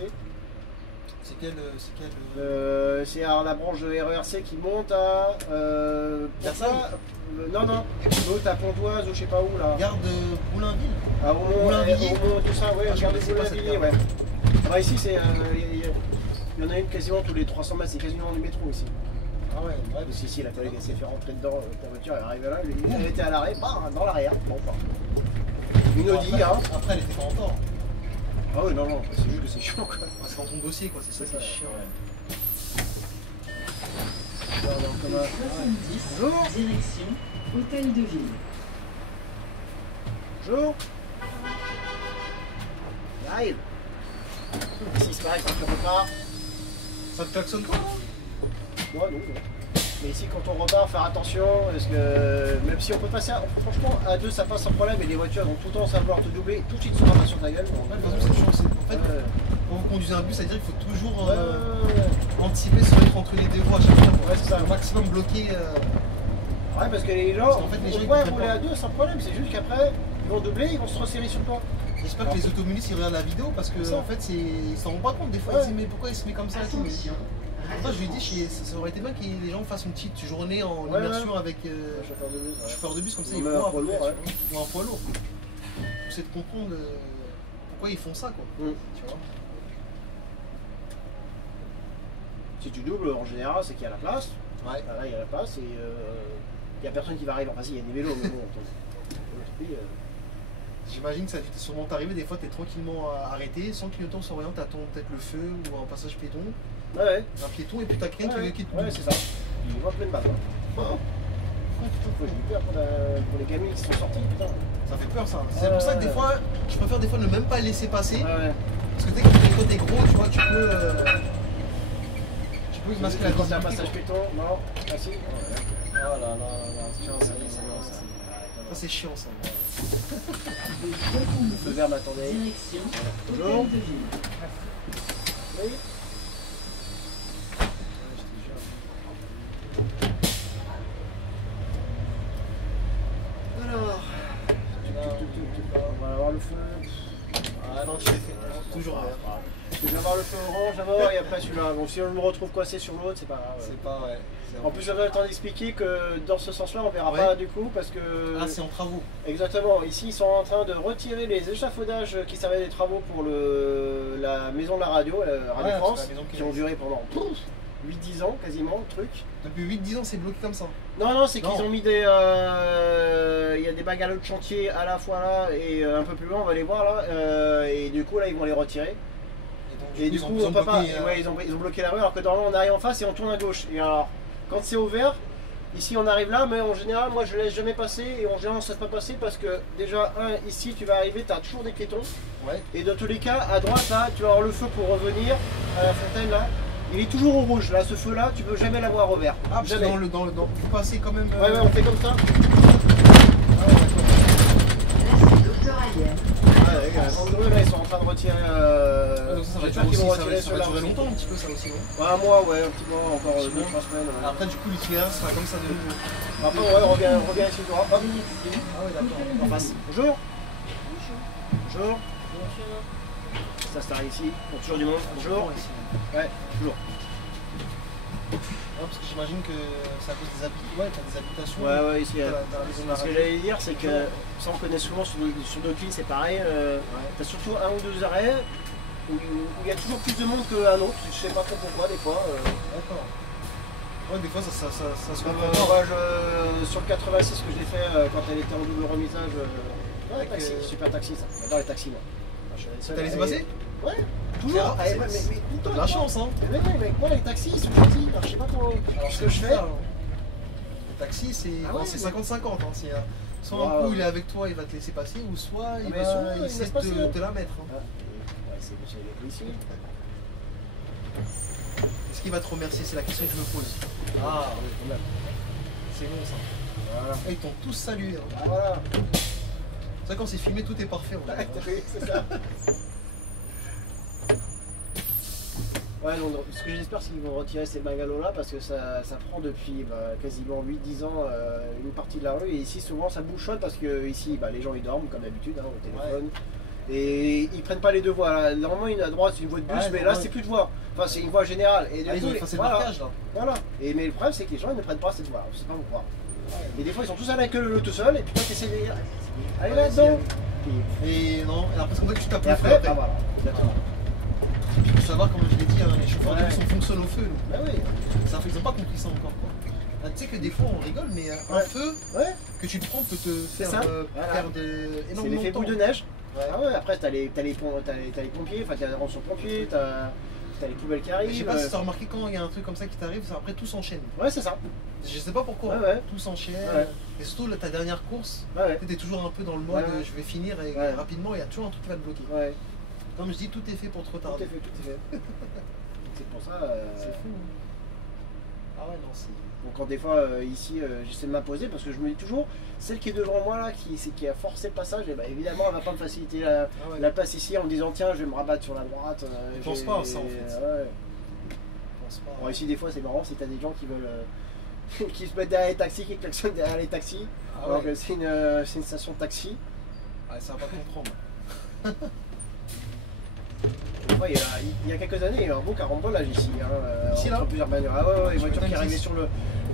C'est quel c'est la branche de RERC qui monte à Versailles. Non, l'autre à Pontoise ou je sais pas où là. Gare de Boulainville. Ah, au Mont, tout ça, ouais, gare de Boulainvilliers, ouais. Bah, ici, il y en a une quasiment tous les 300 mètres, c'est quasiment du métro ici. Ah ouais, parce qu'ici, la collègue s'est fait rentrer dedans, ta voiture elle arrive là, elle était à l'arrêt, dans l'arrière, bon, pas. Une Audi, hein. Après, elle était pas en tort. Ah oui, non, c'est juste que c'est chiant quoi. C'est dans ton dossier quoi, c'est ça qui est chiant. Bonjour. Direction Hôtel de Ville. Bonjour. J'arrive. Ici c'est pareil, quand on repart. Ça te klaxonne pas? Non. Mais ici quand on repart, faire attention, parce que même si on peut passer, franchement à deux ça passe sans problème, mais les voitures vont tout le temps savoir te doubler, tout de suite se rabattre sur ta gueule. En fait, quand vous conduisez un bus, ça veut dire qu'il faut toujours anticiper se mettre entre les deux voies à chaque fois pour rester au maximum bloqué. Ouais, parce que les gens, en fait, les gens ils pourraient rouler à deux sans problème, c'est juste qu'après ils vont doubler, ils vont se resserrer sur toi. J'espère que les automobilistes ils regardent la vidéo parce que en fait ils s'en rendent pas compte des fois, ils disent mais pourquoi il se met comme ça et tout. Moi je lui ai dit ça aurait été bien que les gens fassent une petite journée en immersion avec un chauffeur de bus comme ça, ils voient un poids lourd ou un poids lourd. Pour essayer de comprendre pourquoi ils font ça quoi. Tu vois. Si tu doubles en général c'est qu'il y a la place. Ouais. Là il y a la place et il n'y a personne qui va arriver. Enfin si il y a des vélos mais bon. J'imagine que ça a sûrement t'arriver, des fois tu es tranquillement arrêté, sans clignotant, sans rien, t'attends peut-être le feu ou un passage piéton. Ouais. Un piéton et puis t'as quelqu'un qui te. Ouais, c'est ça. Il voit plein de balles. J'ai eu peur pour les gamins qui sont sortis, putain. Ça fait peur ça. C'est pour ça que des fois, je préfère des fois ne même pas les laisser passer. Parce que dès que t'es gros, tu vois, tu peux masquer la quand c'est un passage piéton, non, assis. Oh là là, ça c'est chiant ça. Le verre m'attendait. Direction Bonjour. Hôtel de Ville. Oui. Alors, on va avoir le feu. Ah non, tu l'as fait toujours. Je vais avoir le feu orange. favor et après celui-là. Donc si on me retrouve coincé sur l'autre, c'est pas grave. C'est pas, ouais. En plus, j'avais le temps d'expliquer que dans ce sens-là, on verra pas du coup parce que. Ah, c'est en travaux. Exactement. Ici, ils sont en train de retirer les échafaudages qui servaient des travaux pour la maison de la radio, Radio France, qui ont duré pendant 8-10 ans quasiment, le truc. Depuis 8-10 ans, c'est bloqué comme ça. Non, c'est qu'ils ont mis des. Il y a des bungalows de chantier à la fois là et un peu plus loin, on va les voir là. Et du coup, là, ils vont les retirer. Et du coup, on peut pas. Ouais, ils ont bloqué la rue alors que normalement, on arrive en face et on tourne à gauche. Et alors. Quand c'est ouvert, ici on arrive là, mais en général, moi je laisse jamais passer et en général on ne laisse pas passer parce que déjà, ici tu vas arriver, tu as toujours des piétons. Ouais. Et dans tous les cas, à droite là, tu vas avoir le feu pour revenir à la fontaine là. Il est toujours au rouge, là, ce feu là, tu peux jamais l'avoir au vert. Ah, jamais. Vous passez quand même. Ouais, on fait comme ça. Là, c'est Docteur Alière. André, là, ils sont en train de retirer. J'espère qu'ils vont retirer ça va durer longtemps un petit peu ça aussi, non? Un mois, ouais, un petit mois, encore 2-3 semaines. Ouais. Après, du coup, l'itinéraire sera comme ça de. Après, ouais, reviens ici, tu vois. Ah oui, d'accord. En face. Bonjour. Bonjour. Ça s'arrête ici, pour toujours du monde. Bonjour. Ouais, toujours. Parce que j'imagine que c'est à cause des habitations. Ouais, ici. Ce que j'allais dire, c'est que ça on connaît souvent sur d'autres lignes, c'est pareil. T'as surtout un ou deux arrêts où il y a toujours plus de monde qu'un autre. Je sais pas trop pourquoi, des fois. D'accord. Ouais, des fois ça se comprend. Sur le 86 que j'ai fait quand elle était en double remisage. Taxi, super taxi, ça. J'adore les taxis, moi. T'as laissé passer? Ouais, toujours. Mais t'as de la chance, hein. Mais moi, les taxis, ils sont gentils. Alors, je sais pas comment. Ce que je fais. Le taxi, c'est 50-50. Hein. Soit un coup il est avec toi, il va te laisser passer, ou soit il va essayer de te la mettre. Hein. Ouais, c'est les policiers. Est-ce qu'il va te remercier? C'est la question que je me pose. Ah, oui, quand même. C'est bon ça. Voilà. Ils t'ont tous salué. Hein. Ah, voilà. C'est vrai, quand c'est filmé, tout est parfait. C'est ça. Ouais, donc ce que j'espère, c'est qu'ils vont retirer ces bungalows là parce que ça prend depuis quasiment 8-10 ans une partie de la rue. Et ici, souvent, ça bouchonne parce que ici, les gens ils dorment comme d'habitude au téléphone. Ouais. Et ils prennent pas les deux voies. Là. Normalement, à droite, c'est une voie de bus, mais là, c'est plus de voie. Enfin, c'est une voie générale. Et ils ont effacé le marquage là. Voilà. Mais le problème, c'est que les gens ils ne prennent pas cette voie. Je sais pas pourquoi. Et des fois, ils sont tous à la queue tout seul. Et puis toi, tu essaies de dire allez là-dedans. Et non, et après, c'est comme ça que tu tapes le feu. Après, voilà. Exactement. Il faut savoir, comme je l'ai dit, les chauffeurs de bus fonctionnent au feu. Bah oui. Ils n'ont pas compris ça encore. Tu sais que des fois on rigole, mais un feu que tu prends peut te faire perdre énormément de temps. C'est l'effet boule de neige. Ouais. Ah ouais, après t'as les pompiers, enfin t'as les rançons pompiers, t'as les poubelles qui arrivent. Je sais pas si t'as remarqué quand il y a un truc comme ça qui t'arrive, après tout s'enchaîne. Ouais, c'est ça. Je sais pas pourquoi, tout s'enchaîne. Et surtout là, ta dernière course, t'es toujours un peu dans le mode je vais finir et rapidement, il y a toujours un truc qui va te bloquer. Ouais. Comme je dis, tout est fait pour te retarder. Tout est fait. C'est pour ça. C'est fou. Ah ouais, non, c'est. Donc quand des fois ici j'essaie de m'imposer parce que je me dis toujours celle qui est devant moi là qui a forcé le passage, et évidemment elle va pas me faciliter la place ici en me disant tiens je vais me rabattre sur la droite. Je pense pas à ça en fait. Ouais. Je pense pas. Bon, ici des fois c'est marrant si t'as des gens qui veulent qui se mettent derrière les taxis, qui klaxonnent derrière les taxis. Alors que c'est une station de taxi. Ah, ça va pas comprendre. Ouais, il y a quelques années, il y a eu un beau carambolage ici. Ici là, plusieurs bagnoles. Ah ouais, une voiture qui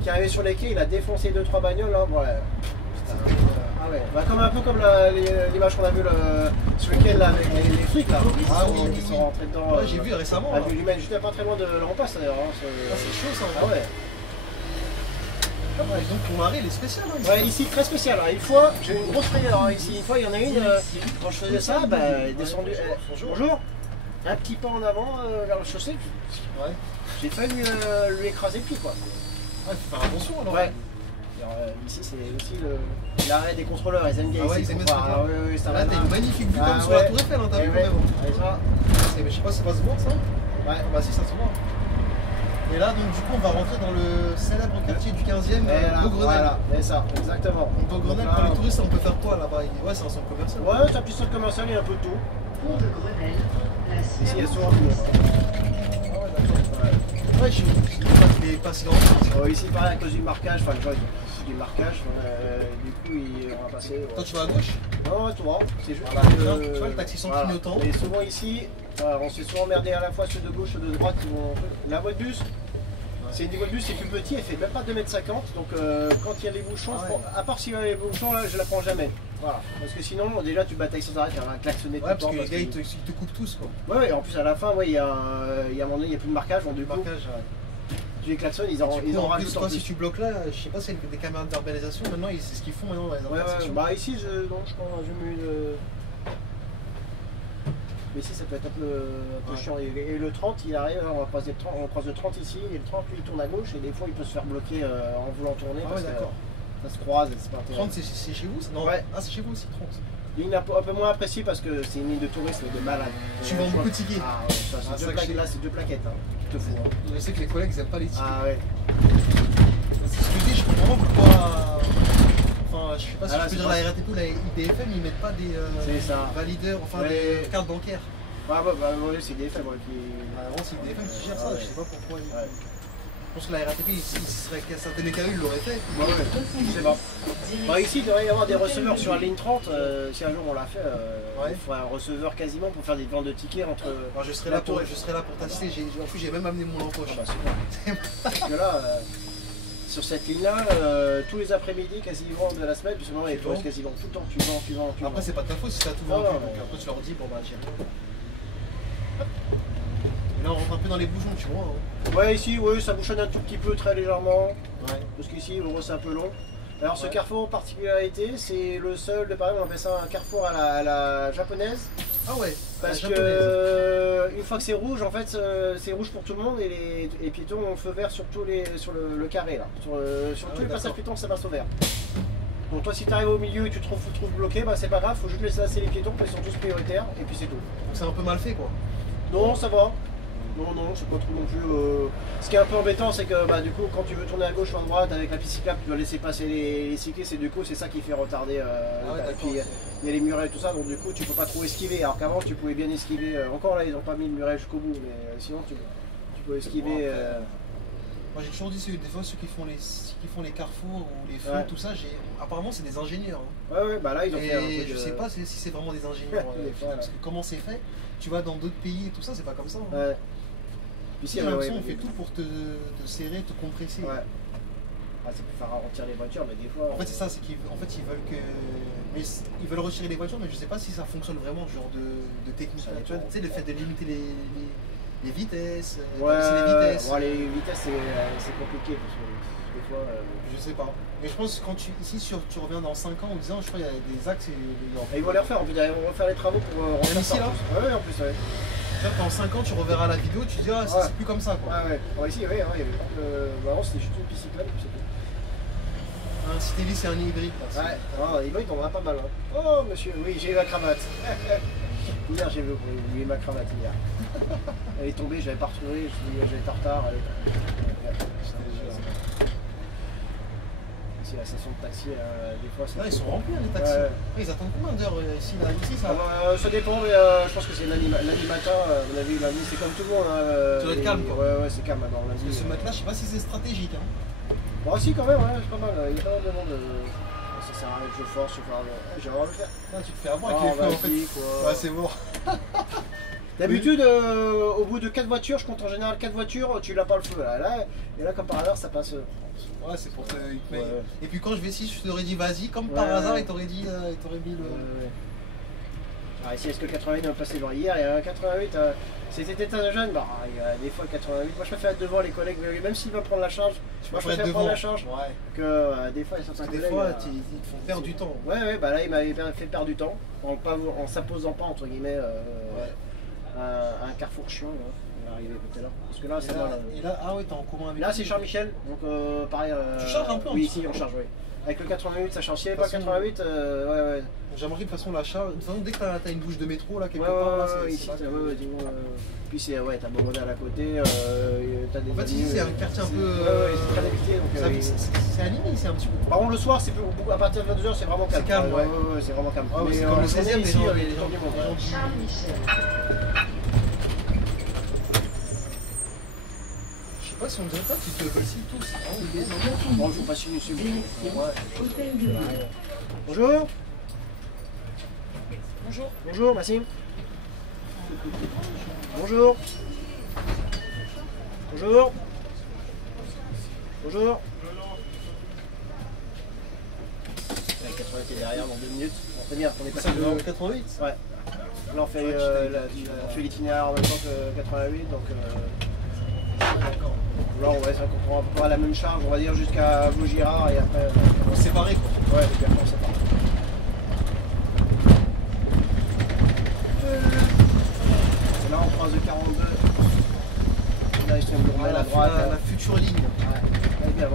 arrivait sur les quais, il a défoncé 2-3 bagnoles. Hein, ouais. Ah ouais. Comme un peu comme l'image qu'on a vue sur le quai là, avec les flics là. Ah oui, qui sont rentrés dedans. Ouais, j'ai vu récemment. À Vue-Humaine, j'étais pas très loin de l'Empasse d'ailleurs. C'est chaud ça. Ah ouais. Donc ton arrêt il est spécial. Hein, ouais, ici très spécial. Alors, une fois, j'ai eu une grosse frayeur. Ici, une fois, il y en a une. Quand je faisais ça, descendu. Bonjour. Un petit pas en avant vers le chaussée. Ouais. J'ai failli lui écraser le pied quoi. Ah, tu fais attention alors. Ouais. Alors, ici c'est aussi l'arrêt des contrôleurs, ils aiment bien ici. Ils aiment bien ça. Là t'as une magnifique vue comme sur la tour Eiffel, t'as vu quand même. Je sais pas si ça va se voir ça. Ouais, bah si ça se voit. Et là donc du coup on va rentrer dans le célèbre quartier du 15e, Beaugrenelle. Voilà, c'est ça, exactement. Donc Beaugrenelle pour les touristes on peut faire quoi là-bas? Ouais, c'est un centre commercial. Ouais, c'est un petit centre commercial, il y a un peu de tout. Pont de Grenelle, la ici il y a souvent du monde. Ah ouais d'accord. Ouais, je crois qu'il est pas si grand. Ici pareil à cause du marquage, enfin les gens du marquage, du coup on va passer. Toi tu vas à gauche? Non, toi, c'est juste. Tu vois le taxi sans clignotant. Et souvent ici, Voilà, on s'est souvent emmerdé à la fois ceux de gauche, ceux de droite qui vont. La voie de bus, c'est une voie de bus, c'est plus petit, elle fait même pas 2,50 m. Donc quand il y a les bouchons, à part s'il y a les bouchons, là je la prends jamais. Voilà. Parce que sinon, déjà tu batailles sans arrêt, tu vas klaxonner tout le temps. Parce que les gars ils te coupent tous quoi. Ouais, en plus à la fin, il y a un moment donné, il n'y a plus de marquage, on découpe. Tu les klaxonnes, ils en rajoutent en plus. Si tu bloques là, je sais pas si c'est des caméras de verbalisation, maintenant c'est ce qu'ils font maintenant dans les intersections. Bah ici, non, je crois, j'ai mis une. Mais ici ça peut être un peu chiant. Et le 30 il arrive, on croise le 30 ici, et le 30 lui il tourne à gauche et des fois il peut se faire bloquer en voulant tourner parce que ça se croise et c'est pas intéressant. 30 c'est chez vous? Non, ouais. Ah c'est chez vous aussi 30. Ligne un peu moins appréciée parce que c'est une ligne de tourisme de malade. Tu vends beaucoup de tickets. Ah ouais, là c'est deux plaquettes, hein. Tu te fous. Hein. Je sais que les collègues ils aiment pas les tickets. Ah ouais. C'est ce que je dis, je comprends pourquoi. Enfin, je sais pas si je peux dire la RATP ou la IDFM, ils mettent pas des valideurs, enfin des cartes bancaires. Bah c'est IDFM qui. Avant c'est IDFM qui gère ça, je sais pas pourquoi. Je pense que la RATP, ça tenait qu'à eux, ils l'auraient fait. Ouais, je sais pas. Bah, ici, il devrait y avoir des receveurs sur la ligne 30. Si un jour on l'a fait, il faudrait un receveur quasiment pour faire des ventes de tickets entre. Alors, je serai là pour t'assister. En plus, j'ai même amené mon empoche. Ah bah, parce que là, sur cette ligne-là, tous les après-midi, quasiment de la semaine, puis sinon, les touristes quasiment tout le temps, tu vends. Après, c'est pas de ta faute si t'as tout vendu. Donc après, tu leur dis, bon bah, tiens. Et là, on rentre un peu dans les bouchons, tu vois. Hein. Ouais, ici, oui, ça bouchonne un tout petit peu, très légèrement. Ouais. Parce qu'ici, c'est un peu long. Alors, ce carrefour, particularité, c'est le seul de Paris, on appelle ça un carrefour à la japonaise. Ah ouais. Parce que une fois que c'est rouge, en fait, c'est rouge pour tout le monde et les piétons ont feu vert sur le carré là. Sur tous les passages piétons, ça passe au vert. Donc toi, si tu arrives au milieu et tu te trouves bloqué, bah c'est pas grave, faut juste laisser passer les piétons, parce qu'ils sont tous prioritaires et puis c'est tout. Donc c'est un peu mal fait quoi. Non, ça va. Non, c'est pas trop non plus. Ce qui est un peu embêtant, c'est que du coup, quand tu veux tourner à gauche ou à droite avec la piste cyclable, tu dois laisser passer les cyclistes et du coup, c'est ça qui fait retarder. Et puis il y a les murets et tout ça, donc du coup, tu peux pas trop esquiver. Alors qu'avant, tu pouvais bien esquiver. Encore là, ils ont pas mis le muret jusqu'au bout, mais sinon, tu peux esquiver. Moi, j'ai toujours dit, des fois, ceux qui font les carrefours ou les feux, tout ça, apparemment, c'est des ingénieurs. Hein. Ouais, bah là, ils ont fait un truc. Je sais pas si c'est vraiment des ingénieurs. Parce que comment c'est fait, tu vas dans d'autres pays et tout ça, c'est pas comme ça. Hein. Ouais. Ici, on fait tout pour te serrer, te compresser. Ouais. Ah, c'est pour faire ralentir les voitures, mais des fois. En fait, c'est ça, c'est qu'ils veulent que. Mais ils veulent retirer les voitures, mais je sais pas si ça fonctionne vraiment, ce genre de technique. Tu sais, le fait de limiter les vitesses, les vitesses. Ouais, les vitesses, c'est compliqué parce que des fois. Je sais pas. Mais je pense que quand tu reviens dans 5 ans en disant, je crois qu'il y a des axes. Et ils vont les refaire, ils vont refaire les travaux pour refaire ici, ça. Là ouais, en plus, ouais. Dans 5 ans, tu reverras la vidéo, tu te dis, c'est plus comme ça quoi. Ah ouais, ici, ouais, avant c'était juste une piste cyclable, c'est tout. Un Citéli, c'est un hybride. Ouais, hybride, on en a pas mal. Hein. Oh monsieur, oui, j'ai eu la cravate. Hier, j'ai vu ma cravate hier. Elle est tombée, j'avais pas retrouvé, j'étais en retard. Ici, la station de taxi, des fois, ils sont remplis les taxis. Ils attendent combien d'heures ici, ça ça dépend, mais je pense que c'est lundi matin, à mon avis, lundi, c'est comme tout le monde. Ça doit être calme quoi. Ouais, c'est calme maintenant. Parce que ce matin-là, je sais pas si c'est stratégique. Hein. Bon, si, quand même, c'est pas mal. Il y a pas mal de monde. Ça sert à rien que je force, j'ai vraiment le faire. Tu te fais avoir avec les feux en fait. Ouais, c'est mort. D'habitude, au bout de 4 voitures, je compte en général 4 voitures, tu l'as pas le feu là. Et là, comme par hasard, ça passe. Ouais, c'est pour te. Et puis quand je vais ici, je t'aurais dit vas-y, comme par hasard, il t'aurait mis le. Ah, ici, est-ce que 88 va passer devant? Hier, il y a un 88, c'était un jeune, il y a des fois 88. Moi, je préfère être devant les collègues, même s'il va prendre la charge. Moi, je préfère prendre la charge. Que des fois, il y a certains collègues. Des fois, ils te font perdre du temps. Ouais, là, il m'avait fait perdre du temps en s'imposant pas, entre guillemets, un carrefour chiant. On va arriver tout à l'heure. Parce que là, c'est là. Et là, t'es en commun avec. Là, c'est Charles Michel, donc pareil. Tu charges un peu? Oui, ici, on charge, oui. Avec le 88, ça change. Si il n'y avait pas 88, ouais. J'ai remarqué de toute façon la charge. De toute façon, dès que t'as une bouche de métro, là, quelque part, là, c'est. Puis c'est, t'as Beaumodal à côté, t'as des. En fait, ici, c'est un quartier un peu. C'est très habité. C'est animé ici un petit peu. Par contre, le soir, c'est à partir de 22h, c'est vraiment calme. C'est calme, ouais. C'est vraiment calme. C'est comme le 16e, ici, les gens du monde. Charles Michel. Je sais pas si on dirait pas qu'ils te veulent si tous. Bonjour, pas si monsieur. Bonjour. Bonjour, Massime. Bonjour. Bonjour. Bonjour. La 88 est derrière dans 2 minutes. On fait bien, on est passé devant. 88. Ouais. Là on fait l'itinéraire en même temps que 88, donc D'accord. là on va essayer qu'on prend à peu près la même charge, on va dire jusqu'à Vaugirard et après. On se séparer quoi. Ouais, et puis après on sépare. Là on croise le 42. Là ils sont gourmets à droite. La future ligne. Ouais, bien,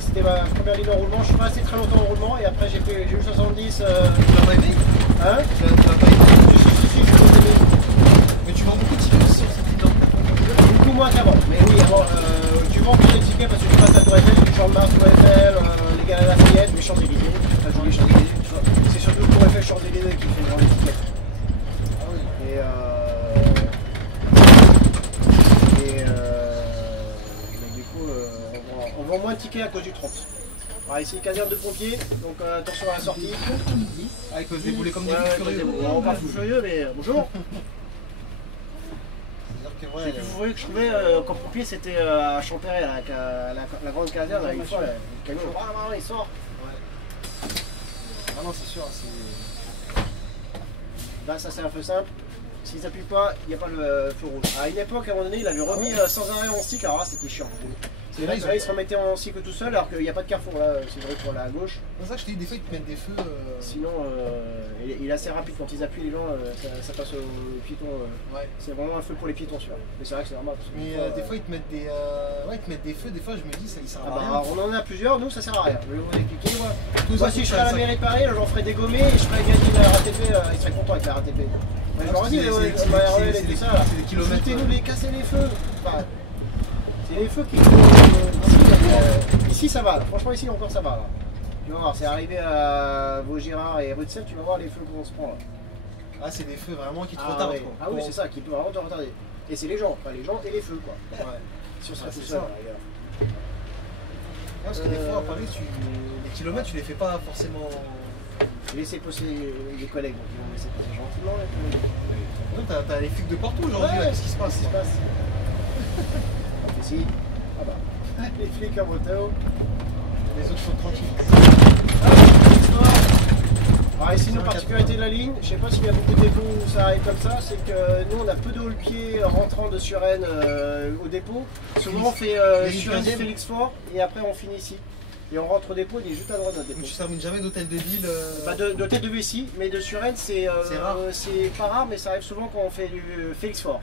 c'était ma première ligne en roulement, je suis pas resté très longtemps en roulement et après j'ai eu 70. Tu l'as pas aimé? Hein? Tu l'as pas aimé? Si, je l'ai aimé. Mais tu vends beaucoup de tickets sur cette ligne-là? Beaucoup moins qu'avant, mais oui, avant, tu vends plus de tickets parce que tu passes à Tour Eiffel, tu chantes Mars, Tour Eiffel, les gars à Lafayette, les Champs-Élysées, enfin je dis les Champs-Élysées, c'est surtout Tour Eiffel, Champs-Élysées qui fait vendre les tickets. Ah oui. Mais du coup, on vend moins de tickets à cause du 30. Alors ici, caserne de pompiers, donc attention à la sortie. Avec se débouler comme des Ouais, fous furieux. on part fou furieux, mais bonjour. C'est-à-dire que Vous ouais, voyez que je trouvais comme pompier, c'était à Champéret, la grande caserne, là, une fois, le camion, il sort. ah non, c'est sûr, c'est. Là, ça c'est un feu simple. S'ils appuient pas, il n'y a pas le feu rouge. À une époque, à un moment donné, il avait remis sans arrêt en cycle, alors là, c'était chiant. Et là, il se remettait en cycle tout seul, alors qu'il n'y a pas de carrefour là, c'est vrai pour la gauche. C'est ça que je t'ai dit, des fois ils te mettent des feux. Sinon, il est assez rapide quand ils appuient les gens, ça passe aux piétons. Ouais. C'est vraiment un feu pour les piétons, celui-là. Mais c'est vrai que c'est normal. Parce que Mais des fois ils te mettent des. Ouais, ils te mettent des feux, des fois je me dis, ça il sert Ah à bah, rien. on en a plusieurs, nous ça sert à rien. Je vais vous expliquer. Moi, Tout moi ça, si je ça, serais à la ça- mairie de Paris, j'en ferais dégommer et je ferais gagner la RATP, il serait content avec la RATP. Mais je leur dis, c'est- ouais, c'est- ma c'est- REL et c'est tout des- ça, là. c'est des kilomètres, Foutez-nous ouais. les casser les feux. Enfin, c'est les feux qui ici ça va, là. Franchement ici encore ça va. Là. Tu vas voir, c'est arrivé à Vaugirard et Bruxelles, tu vas voir les feux qu'on se prend là. Ah, c'est des feux vraiment qui te Ah, retardent ouais. quoi. Ah oui, c'est ça, qui peut vraiment te retarder. Et c'est les gens, enfin les gens et les feux quoi. Ouais. Si on serait Ah, tout c'est seul, ça. là, les gars. Parce que des fois à Paris, les kilomètres tu les fais pas forcément. J'ai laissé passer les collègues, donc ils vont me laisser passer gentiment. Là, Non, t'as les flics de partout aujourd'hui, là, qu'est-ce qui se passe? Qu'est-ce qui se passe? Ici, ah bah, les flics en moto. Les autres sont tranquilles. Alors ici, nos particularités de la ligne, je sais pas s'il y a beaucoup de dépôts où ça arrive comme ça, c'est que nous on a peu de hall-pieds rentrant de Suresnes au dépôt. Souvent on fait Suresnes, Félix-Fort et après on finit ici. Et on rentre au dépôt, il est juste à droite de notre dépôt. Donc tu termines jamais d'hôtel de ville. Pas d'hôtel de Vessie, mais de Suresnes c'est rare. c'est pas rare, mais ça arrive souvent quand on fait du Félix-Fort.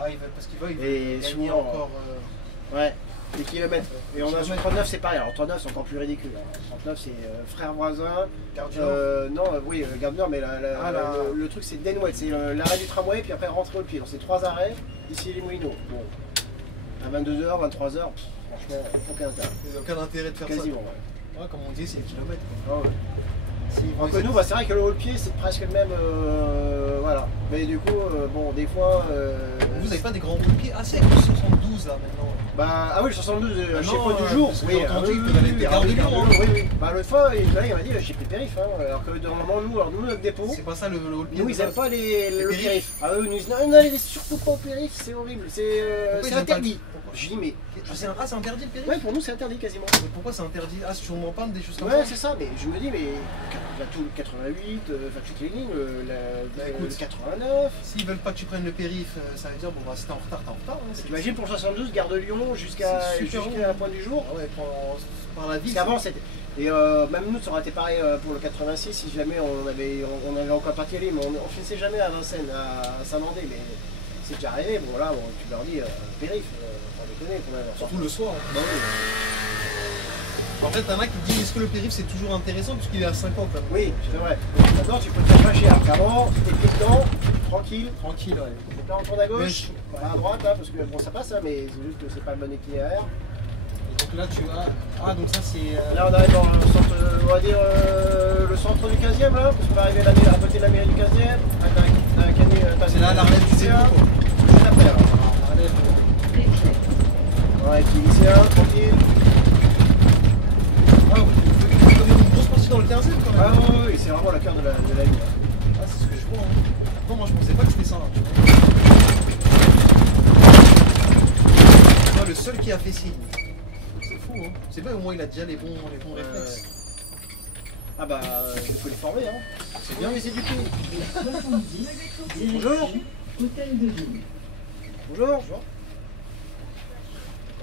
Ah, parce qu'ils veulent Et gagner souvent, encore. Ouais, des kilomètres. Et on a sur Kilomètres. 39 c'est pareil, alors 39 c'est encore plus ridicule. Alors, 39 c'est frère voisin. Gare du Nord. Non, oui, Gare du Nord, mais Ah, le truc c'est Denouette, c'est l'arrêt du tramway, puis après rentrer au pied. Donc c'est 3 arrêts, ici les Moulineaux. Bon, à 22h, 23h, franchement, aucun intérêt. Ils n'ont aucun intérêt de faire Quasiment, ça. ouais. Ouais, comme on dit, c'est les kilomètres. Ah ouais. S'ils vont Alors que essayer nous, de- bah, c'est vrai que le haut pied c'est presque le même. Voilà. Mais du coup, bon, des fois. Vous n'avez pas des grands pieds assez avec le 72 là maintenant. Bah, ah oui, le 72, Ah chez non, Point du jour. parce que Oui, j'ai entendu oui, qu'ils oui, peuvent aller oui, des ah Gares oui, du Nord, Gares hein. du Nord, oui, oui. Bah, l'autre fois, il m'a dit, j'ai pris périph', hein, alors que normalement, nous, notre dépôt. C'est pas ça le haut pied. Nous, ils aiment pas le périphes. périph'. Ah, eux, ils nous disent non, n'allez surtout pas au périph', c'est horrible, c'est Pourquoi ils aiment pas interdit. le- pourquoi Je dis, mais. C'est interdit le périph'. Ouais, pour nous, c'est interdit quasiment. Mais pourquoi c'est interdit? Ah, c'est sûrement pas des choses comme Ouais, ça. c'est ça, mais je me dis, mais tout le 88, enfin toutes les lignes, Bah, le écoute. 89. S'ils veulent pas que tu prennes le périph', ça veut dire bon bah si t'es en retard, t'es en retard. Hein. T'imagines pour le 72, gare de Lyon jusqu'à C'est super jusqu'à Point du Jour. Ah ouais, par la ville. Parce qu'avant, c'était. Et même nous, ça aurait été pareil pour le 86 si jamais on avait encore pas y aller, mais on finissait jamais à Vincennes, à Saint-Mandé, mais c'est déjà arrivé. Bon, là, bon, tu leur dis périph', sans déconner quand même. Surtout le soir. hein. Bah oui. En fait, t'en as qui te disent est-ce que le périph' c'est toujours intéressant puisqu'il est à 50 là. Oui, c'est vrai. Maintenant, tu peux te faire pas cher. Avant, c'était pied dedans, tranquille. Tranquille, ouais. Là, on tourne à gauche, voilà, à droite, là, parce que bon, ça passe, hein, mais c'est juste que c'est pas le bon itinéraire. Et donc là tu as. Ah, donc ça c'est. Là, on arrive dans le centre, on va dire, le centre du 15e, là, parce qu'on va arriver à côté de la mairie du 15e. C'est là l'arrêt du dépôt. Juste après, là. Déclin. Ouais, puis lycéen, tranquille. Ah, vous avez une grosse partie dans le 15e quand même. Ah oui, c'est vraiment la cœur de la ligne. Ah, c'est ce que je vois. Hein. Pourtant, moi je pensais pas que c'était ça. Moi, le seul qui a fait signe. C'est fou, hein. C'est pas au moins il a déjà les bons réflexes. Ah bah, il faut les former, hein. C'est bien les éduquer. 70, Bonjour. Hôtel de Ville. Bonjour. Bonjour.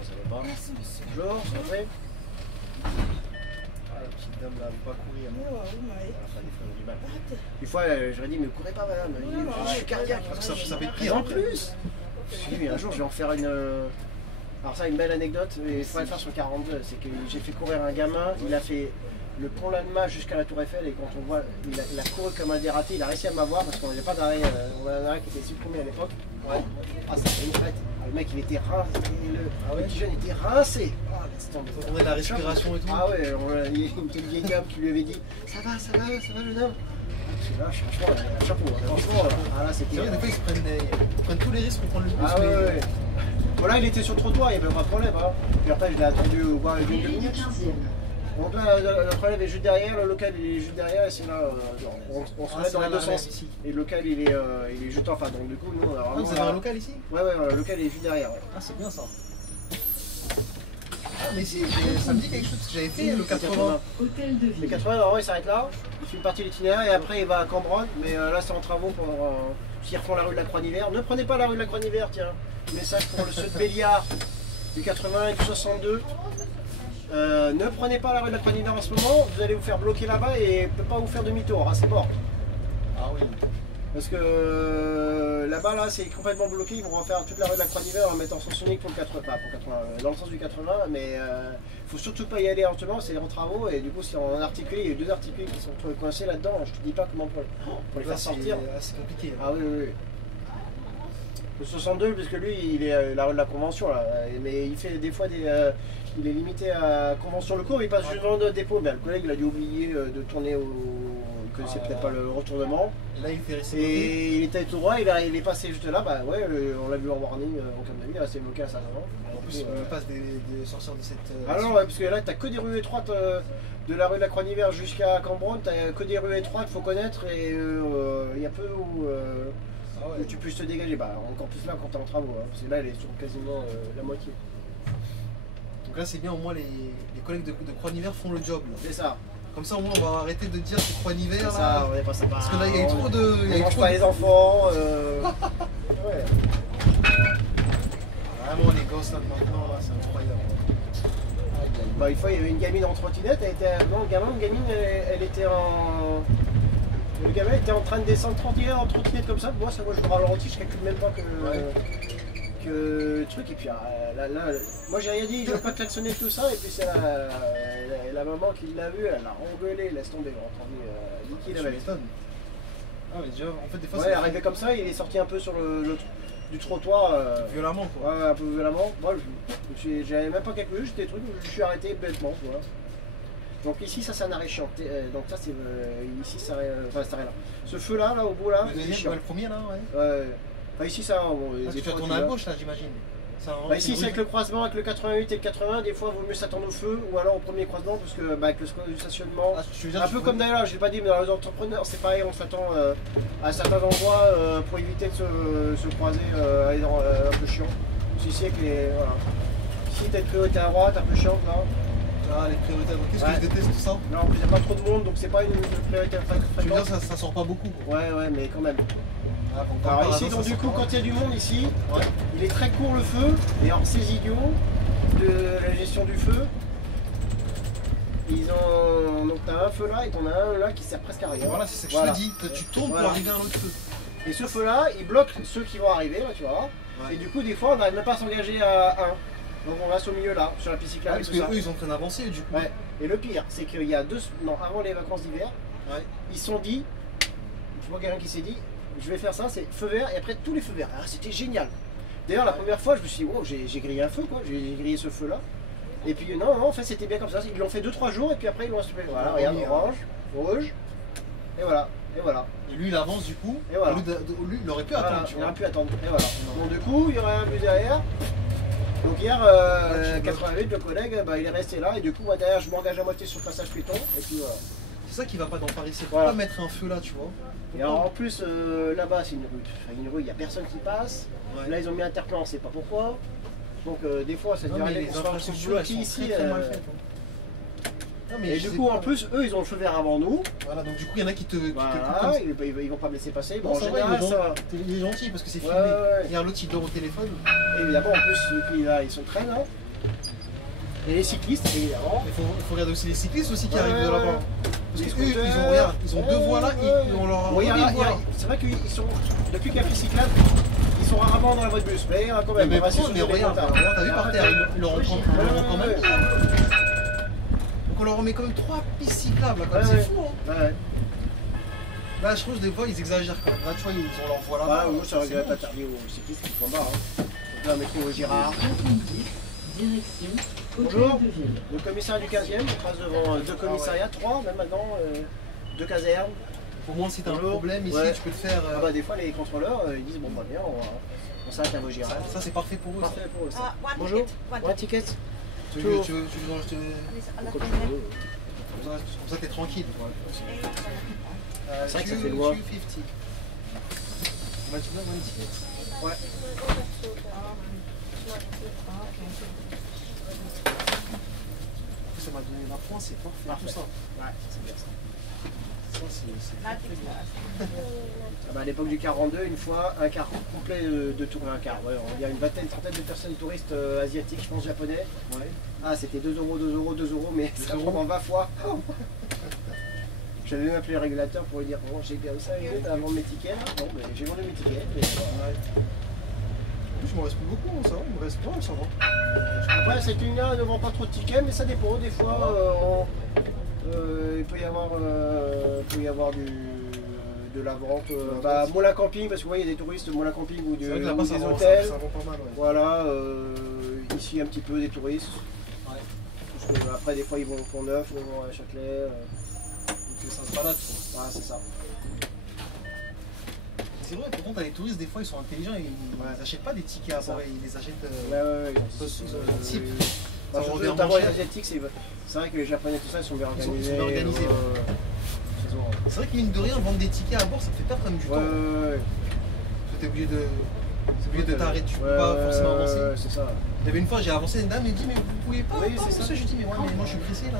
Ça va pas. Bonjour, ça va bien. Ah, la petite dame là, elle veut pas courir. Des fois, j'aurais dit, mais courez pas, madame. Je suis cardiaque. Parce que ça fait Et pire. en plus, je me suis dit, un jour, je vais en faire une. Alors, ça, une belle anecdote, mais il faudrait le faire sur 42. C'est que j'ai fait courir un gamin, il a fait le pont Lanma jusqu'à la Tour Eiffel, et quand on voit, il a couru comme un dératé, il a réussi à m'avoir parce qu'on n'avait pas d'arrêt. On avait un arrêt qui était supprimé à l'époque. Ouais. Ah, c'était une fête. Ah, le mec, il était rincé. Le petit jeune était rincé. Ah, laisse tomber. Faut tourner la respiration et tout. Ah ouais, il y a une petite vieille dame qui lui avait dit ça va, jeune homme. Là, franchement, un chapeau. Franchement, ah là, c'était. C'est vrai, des fois ils prennent tous les risques pour prendre le bus. Ah ouais. Voilà, il était sur le trottoir, il n'y avait pas de problème. Hein. Puis après, je l'ai attendu au bois une minute. Donc là, le problème est juste derrière, le local il est juste derrière, et c'est là, on se met dans les deux sens. Ici. Et le local il est juste en face. Donc du coup, nous, on a vous avez un local ici? Ouais, le local il est juste derrière. Ouais. Ah, c'est bien ça. Ah, mais si, ça me dit quelque chose que j'avais fait le 80. Hôtel de Le Ville. 80, normalement, il s'arrête là, il fait une partie de l'itinéraire et après il va à Cambronne, mais là c'est en travaux pour s'ils refont la rue de la Croix-d'Hiver. Ne prenez pas la rue de la Croix-d'Hiver, tiens. Message pour ceux de Béliard, du 80 et du 62. Ne prenez pas la rue de la Croix-d'Hiver en ce moment, vous allez vous faire bloquer là-bas et ne peut pas vous faire demi-tour, hein, c'est mort. Ah oui. Parce que là-bas, là, c'est complètement bloqué, ils vont refaire toute la rue de la Croix-d'Hiver en mettant sens unique pour le 80, pas pour 80, dans le sens du 80, mais faut surtout pas y aller en ce moment, c'est en travaux, et du coup, c'est en articulé, il y a eu 2 articulés qui sont coincés là-dedans, je te dis pas comment pour les faire sortir. C'est compliqué. Ah oui, oui, oui. Le 62, puisque lui, il est la rue de la Convention, là, mais il fait des fois il est limité à Convention le cours, il passe juste dans le dépôt, mais le collègue il a dû oublier de tourner au. Il connaissait peut-être pas le retournement. Et là, il fait rester. Et il était tout droit, il est passé juste là, bah ouais, on l'a vu en warning, comme on a vu, il est resté bloqué à ça avant. En plus, on passe des sortir de cette. Ah non, ouais, parce que là, t'as que des rues étroites de la rue de la Croix-d'Hiver jusqu'à Cambronne, t'as que des rues étroites, faut connaître, et il y a peu où tu puisses te dégager. Bah, encore plus là quand t'es en travaux, hein, parce que là, elle est sur quasiment la moitié. Donc là, c'est bien, au moins, les collègues de Croix-d'Hiver font le job. C'est ça. Comme ça, au moins, on va arrêter de dire c'est Croix-d'Hiver. Ça, on est pas sympa. Parce que là, il y a eu trop de. On mange pas les enfants. Ouais. Vraiment, les gosses là maintenant, là, c'est incroyable. Bah, une fois, il y avait une gamine en trottinette, elle était. Non, une gamine, elle était en. Le gamin était en train de descendre 31 en trottinette comme ça. Moi, je me ralentis, je calcule même pas que. Le truc, et puis là, moi j'ai rien dit, je veux pas klaxonner tout ça, et puis c'est la maman qui l'a vu, elle a engueulé, laisse tomber, Tu m'étonnes. Ah, mais déjà, en fait, des fois, ouais, arrivé comme ça, il est sorti un peu sur du trottoir. Violemment, quoi. Ouais, un peu violemment. Moi, j'avais même pas calculé, j'étais truc, je suis arrêté bêtement, voilà. Donc ici, ça c'est un arrêt chiant. Donc ça c'est ici, ça arrêt là. Ce feu là, au bout là, le deuxième, le premier là, ouais. Enfin, ici ça. Tu vas tourner à gauche là, j'imagine. Ici c'est avec le croisement avec le 88 et le 80, des fois il vaut mieux s'attendre au feu ou alors au premier croisement parce que avec le stationnement, un peu comme d'ailleurs, je l'ai pas dit, mais dans les entrepreneurs c'est pareil, on s'attend à certains endroits pour éviter de se croiser un peu chiant. Ici avec les. Voilà. Ici t'as une priorité à droite, un peu chiante là. Ah, les priorités, qu'est-ce que je déteste tout ça? Non, en plus il n'y a pas trop de monde donc c'est pas une priorité fréquente. Tu veux dire, ça sort pas beaucoup quoi. Ouais, mais quand même. Ah, bon, alors ici, donc du coup, quand il y a du monde ici, il est très court le feu, et alors ces idiots de la gestion du feu, ils ont. Donc t'as un feu là, et t'en as un là qui sert presque à rien. Voilà, c'est ce que je te dis, tu tournes pour arriver à un autre feu. Et ce feu là, il bloque ceux qui vont arriver, là, tu vois. Et du coup, des fois, on n'arrive même pas à s'engager à un. Donc on reste au milieu là, sur la piste cyclable. Parce qu'eux, ils sont en train d'avancer du coup. Ouais. Et le pire, c'est qu'il y a avant les vacances d'hiver, ils se sont dit, je vois quelqu'un qui s'est dit, je vais faire ça, c'est feu vert et après tous les feux verts. Ah, c'était génial. D'ailleurs, la première fois, je me suis dit, wow, j'ai grillé un feu, quoi. J'ai grillé ce feu là. Et puis, non, en fait, c'était bien comme ça. Ils l'ont fait 2-3 jours et puis après, ils l'ont stoppé. Voilà, regarde, orange, rouge. Et voilà. Et lui, il avance du coup. Et voilà. Lui, il aurait pu attendre. Il aurait pu attendre. Et voilà. Donc, du coup, il y aurait un bus derrière. Donc, hier, 88, le collègue, il est resté là. Et du coup, moi, derrière, je m'engage à moitié sur le passage piéton. Et puis voilà. C'est ça qui va pas dans Paris, c'est Voilà. pas mettre un feu là, tu vois. Et alors en plus, là-bas, c'est une rue. Enfin, une rue, il n'y a personne qui passe. Ouais. Là, ils ont mis un interplan, on ne sait pas pourquoi. Donc, des fois, ça Non, devient mais les qu'on se infrastructures, bloquer elles sont ici. très mal faites. Hein. Non, mais Et je du sais coup, pas. en plus, eux, ils ont le feu vert avant nous. Voilà, donc du coup, il y en a qui te coupent Voilà, comme ça. ils vont pas me laisser passer. Bon, Bon, en ça va, général, ça. il est gentil parce que c'est Ouais, filmé. ouais, ouais. Il y a l'autre, il dort au téléphone. Évidemment, en plus, ceux qui là, ils sont très là. Et les cyclistes, évidemment. Il faut regarder aussi les cyclistes aussi qui Ouais, arrivent de ouais, là-bas. ouais. Parce Les que scooters, eux, regarde, ils ont deux voies là, ouais. on leur a Oui, redonné une voie. c'est vrai qu'ils sont, depuis qu'il y a plus cyclable, ils sont rarement dans la voie de bus. Mais quand même, Mais on va par contre, mais regarde, t'as vu par terre, ils leur ont quand même. Donc on leur remet quand même 3 pistes cyclables là, comme c'est fou hein. Ouais. Là je trouve que des fois ils exagèrent quand même. Là tu vois, ils ont leur voie là-bas. Bah, moi, ça regrette interdit aux cyclistes qui font bas. Hein. Donc là, métro Girard. 70, direction Bonjour. Hôtel de Ville. Le commissariat du 15e, on passe devant deux commissariats, 3 même maintenant, 2 casernes. Pour moi, si t'as un Bonjour. problème ici, Ouais. tu peux te faire. Ah bah, des fois, les contrôleurs, ils disent bon, bah bien, on s'arrête à Vaugirard. Ça c'est parfait pour eux. Ça. Parfait pour eux. ça. One Bonjour. ticket, One ticket. Tu Toujours. veux, tu veux, tu veux, tu veux- Comme tu veux. Comme ça t'es tranquille. C'est vrai que ça fait loin. 250. Bah, tu veux one ticket. Ouais. Ça m'a donné la pointe, c'est parfait. Parfait. Tout ça. Ouais, c'est bien ça. Ça, c'est Ah bah, à l'époque du 42, une fois, un quart complet de tour, un quart. Ouais, il y a une trentaine de personnes touristes asiatiques, je pense japonais. Ouais. Ah, c'était 2 euros, 2 euros, 2 euros, mais ça prend en 20 fois. J'avais même appelé le régulateur pour lui dire bon, j'ai bien ça, il à vendre mes tickets. Bon, mais j'ai vendu mes tickets. Mais, Ouais. En plus, il me reste plus beaucoup, hein, ça va, il me reste pas, ça va. après, cette ligne-là ne vend pas trop de tickets, mais ça dépend. Des fois, il peut y avoir de la vente. Bah, Mola Camping, parce que vous voyez, il y a des touristes de Mola Camping ou, C'est vrai que ou là-bas, des ça vend, hôtels. ça vend pas mal. Ouais. Voilà, ici un petit peu des touristes. Ouais. Parce que, après, des fois, ils vont au Pont-Neuf, ils vont à Châtelet. Donc ça se balade, quoi. Ah, c'est ça. C'est vrai, par contre, t'as les touristes, des fois, ils sont intelligents, ils achètent pas des tickets à bord, ils les achètent. Ouais, ils ont un type. Bah, Ça surtout, revient notamment moins les cher. Asiatiques, c'est vrai que les Japonais, tout ça, ils sont bien Ils sont organisés. bien organisés, C'est vrai que mine de rien, vendre des tickets à bord, ça te fait perdre quand même du temps. Ouais. Parce que t'es obligé de t'arrêter, tu peux pas forcément avancer. C'est ça. Il y avait une fois, j'ai avancé, une dame me dit, mais vous pouvez pas, Oui, pas, c'est ça. monsieur. Je dis, mais ouais, mais moi je suis pressé là.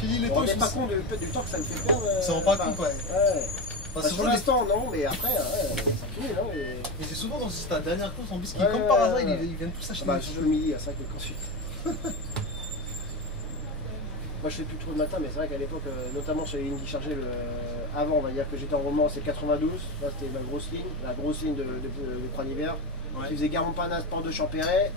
J'ai dit, le On temps, ne je rend pas suis. compte du temps que ça me fait perdre. Ça rend pas compte, ouais. Parce que pour l'instant, non, mais après, ça finit, non Et c'est souvent dans ta dernière course en bus qui, Ouais, comme par hasard, ouais. ils viennent tous acheter Bah, des surtout le midi, à 5 ensuite. Moi, je fais plus trop le matin, mais c'est vrai qu'à l'époque, notamment sur les lignes qui chargeaient avant, on va dire que j'étais en roman, c'est 92. Là, c'était la grosse ligne de Croix-Hiver. Ouais. Tu faisais Garon-Panas, Port de Champéret.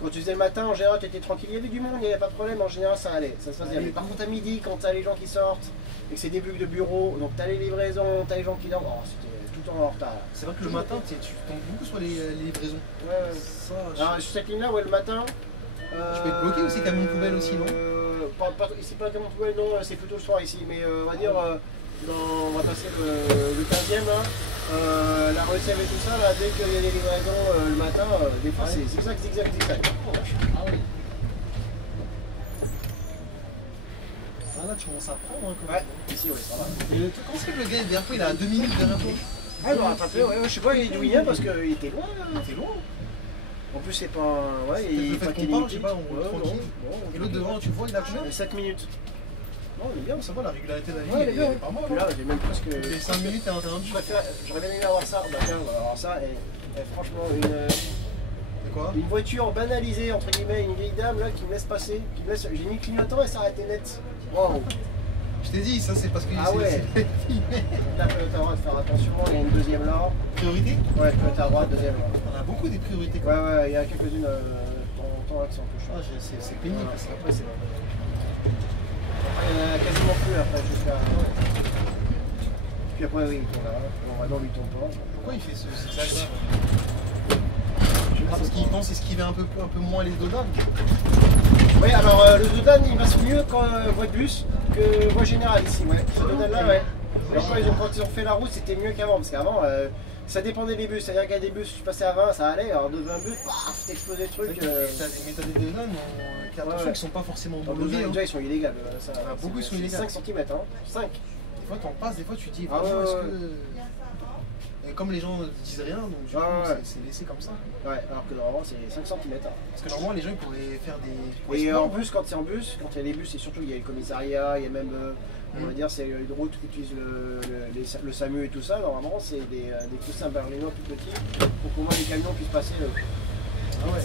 Quand tu faisais le matin, en général, tu étais tranquille. Il y avait du monde, il n'y avait pas de problème. En général, ça allait. Ça se passait bien. Mais par contre, à midi, quand tu as les gens qui sortent et que c'est des bugs de bureau, donc tu as les livraisons, tu as les gens qui dorment, c'était tout le temps en retard. C'est vrai que le matin, tu tombes beaucoup sur les livraisons. Ouais. Ça, Alors, sur cette ligne-là, ouais, le matin. Je peux être bloqué aussi, camion poubelle aussi, non Ici, pas camion poubelle, non, c'est plutôt le soir ici. Mais on va dire, on va passer le 15e là. La recette et tout ça, là, dès qu'il y a des livraisons le matin, des fois c'est zigzag. Ah oui. Ah là, tu commences à prendre quand même. Ouais, ici, oui, ça va. Et le truc, comment c'est que le gars derrière toi, il a 2 minutes derrière toi? Ah, il m'aura pas fait, ouais, je sais pas, il est d'où il vient parce qu'il était loin. C'est loin. En plus, c'est pas un. Ouais, Il il le fait pas qu'on parle, je sais pas, on roule tranquille. Bon, Et l'autre devant, tu le vois, il a que 7 minutes. Non, il est bien, ça va, la régularité de la vie, Ouais, il est bien. pas mal. Puis là, j'ai même presque. Les 5 minutes, t'es interrompu. J'aurais bien aimé avoir ça. Bah, tiens, alors ça, franchement, C'est quoi? une voiture banalisée, entre guillemets, une vieille dame là qui me laisse passer. J'ai mis le clignotant et ça arrêtait net. Waouh! Je t'ai dit, ça c'est parce que Ah ouais. c'est filmé. Là, tu as le droit de faire attention, il y a une deuxième là. Priorité? Ouais, tu as le droit, deuxième là. On a beaucoup des priorités quand Ouais, même. ouais, il y a quelques-unes de temps là qui sont un peu Ah, chiantes. c'est pénible. Parce qu'après, c'est. Après, il y en a quasiment plus après, jusqu'à. Puis après, oui, il tombe là. Bon, maintenant, lui, il tombe pas. Pourquoi il fait ce zigzag? Parce qu'il pense esquiver un peu moins les dodanes. Oui, alors le Dodan il passe mieux quand voie de bus que voie générale ici, ouais. Ce Dodan là, ouais. Alors quand ils ont fait la route, c'était mieux qu'avant, parce qu'avant, Ça dépendait des bus, c'est-à-dire qu'il y a des bus, je passais à 20, ça allait, alors de 20 bus, paf, t'explosais le truc. Mais t'as des zones qui attention qui sont pas forcément homologués. Déjà ils sont illégaux. Beaucoup ils sont illégaux. 5 cm, hein. 5. Des fois t'en passes, des fois tu te dis, vraiment, est-ce que. Et comme les gens ne disent rien, donc du coup c'est laissé comme ça. Ouais, alors que normalement c'est 5 cm. Hein. Parce que normalement les gens ils pourraient faire des. Et en plus, quand c'est en bus, quand il y a des bus, et surtout il y a le commissariat, il y a même. On va dire c'est une route qui utilise le SAMU et tout ça, normalement c'est des coussins berlinois tout petits pour qu'au moins les camions puissent passer. Ah ouais.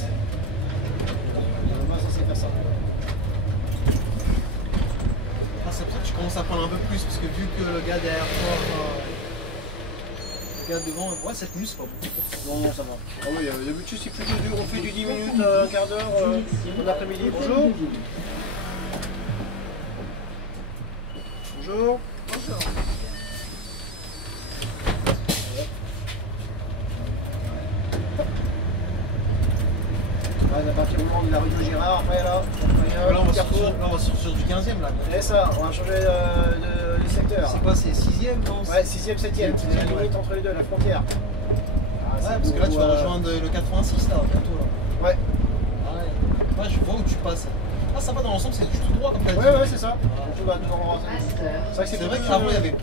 On va censé faire ça. Ah, c'est pour ça que tu commences à prendre un peu plus, parce que vu que le gars derrière toi, le gars devant, ouais 7 minutes c'est pas bon. Non, ça va. Ah oui, d'habitude c'est plutôt dur, on fait du 10 minutes, un quart d'heure en après-midi. Bonjour. Bonjour. Bonjour. À partir du moment de la rue de Girard, après là, on va sortir du 15e là. C'est ça, on va changer de secteur. C'est quoi, c'est 6e non? Ouais, 6e, 7e, c'est la limite entre les deux, la frontière. Ouais, parce que là tu vas rejoindre le 86 là, bientôt là. Ouais. Ouais, je vois où tu passes. Ah, ça va dans l'ensemble, c'est tout droit comme t'as dit. Ouais, c'est ça. C'est vrai qu'avant, il y avait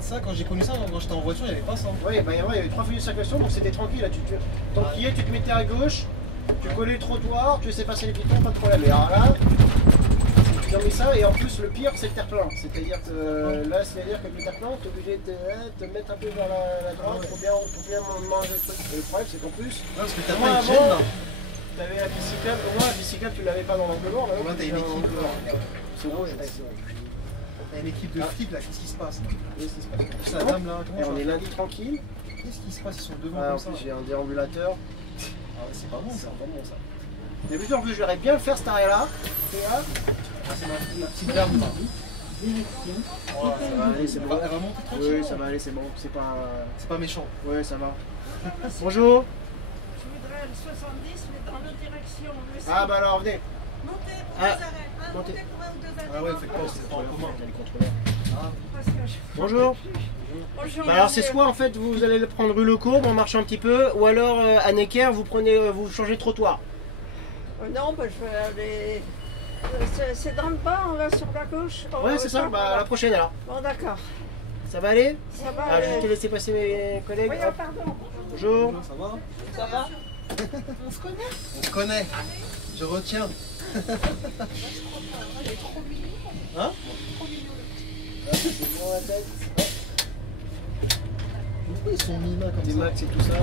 ça, quand j'ai connu ça, quand j'étais en voiture, il n'y avait pas ça. Oui, bah, il y avait 3 feux de circulation, donc c'était tranquille. Là, t'enquillais, tu te mettais à gauche, tu collais le trottoir, tu laissais passer les piétons, pas de problème. Et alors là, tu as mis ça, et en plus, le pire, c'est le terre-plein. C'est-à-dire que là, c'est-à-dire que le terre-plein, tu es obligé de te mettre un peu vers la droite pour bien manger le truc. Et le problème, c'est qu'en plus, parce que t'as pas une chaîne là. Tu avais la bicyclette, au moins la bicyclette tu l'avais pas dans l'angle mort. Là, t'as une équipe. C'est rouge, t'as une équipe de flics là, qu'est-ce qui se passe? Qu'est-ce qui se passe? La dame là, on est lundi tranquille. Qu'est-ce qui se passe? Ils sont devant en comme ça. plus j'ai un déambulateur. Ah ouais, c'est pas bon ça. Pas bon ça. Mais plutôt en plus j'aurais bien le faire cet arrêt là. C'est ma petite dame là. Ça va aller, c'est bon. Elle va monter tranquille. Oui, ça va aller, c'est bon. C'est pas méchant. Oui, ça va. Bonjour. Je voudrais le 70, mais dans l'autre direction. Ah bah alors venez. Montez pour deux arrêts. Montez pour un ou deux arrêts. Ah ouais, faites pas, c'est pas en commun. Bonjour. Bonjour. Bah alors c'est soit en fait vous allez le prendre rue Le Courbe en marchant un petit peu, ou alors à Necker vous changez de trottoir. Non, bah, je vais aller. C'est dans le bas, on va sur la gauche. Ouais, c'est ça, bah à la prochaine alors. Bon, d'accord. Ça va aller? Ça va. Ah, je vais te laisser passer mes collègues. Oui, pardon. Bonjour. Ça va? Ça va? On se connaît? On se connaît. Je retiens. Hein? C'est bon la tête. Pourquoi ils sont mis là comme ça? T-Max et tout ça.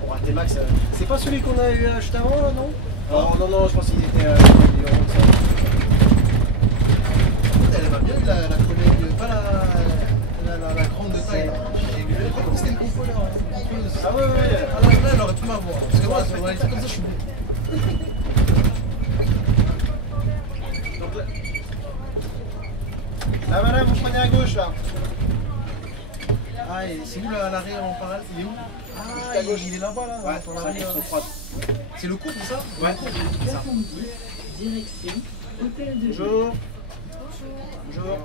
Bon, T-Max, c'est pas celui qu'on a eu juste avant là, non? Non, je pense qu'il était. Elle va bien la collègue, pas la grande de taille. J'ai cru que c'était une contrôleur. Ah ouais. Ah là, elle aurait pu m'avoir. Parce que moi, elle était comme ça, je suis bon. Donc là. Ah voilà, vous prenez à gauche là. Ah, et c'est où l'arrêt en parallèle? Il est où? Ah, il est là-bas là. Ouais, sur l'arrêt. C'est le cours, c'est ça? Ouais, c'est ça. Direction Hôtel de Bonjour. Bonjour.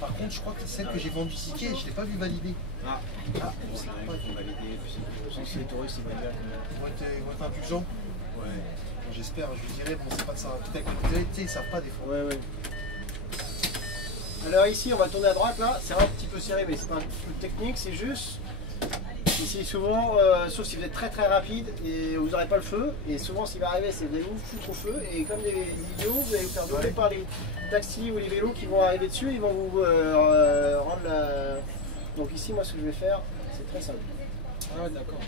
Par contre, je crois que celle que j'ai vendue ticket, je ne l'ai pas vu valider. Ah, c'est pas qu'ils vont valider. C'est les touristes, ils valident. Ils vont être indulgents. Ouais. J'espère, je lui dirais, bon, c'est pas de ça. Peut-être qu'ils ne savent pas des fois. Ouais. Alors ici, on va tourner à droite là. C'est un petit peu serré, mais c'est pas un peu technique, c'est juste. Ici, souvent, sauf si vous êtes très rapide et vous n'aurez pas le feu, et souvent, ce qui va arriver, c'est que vous allez vous foutre au feu, et comme des idiots, vous allez vous faire doubler par les taxis ou les vélos qui vont arriver dessus, ils vont vous rendre la. Donc, ici, moi, ce que je vais faire, c'est très simple. Ah ouais, d'accord.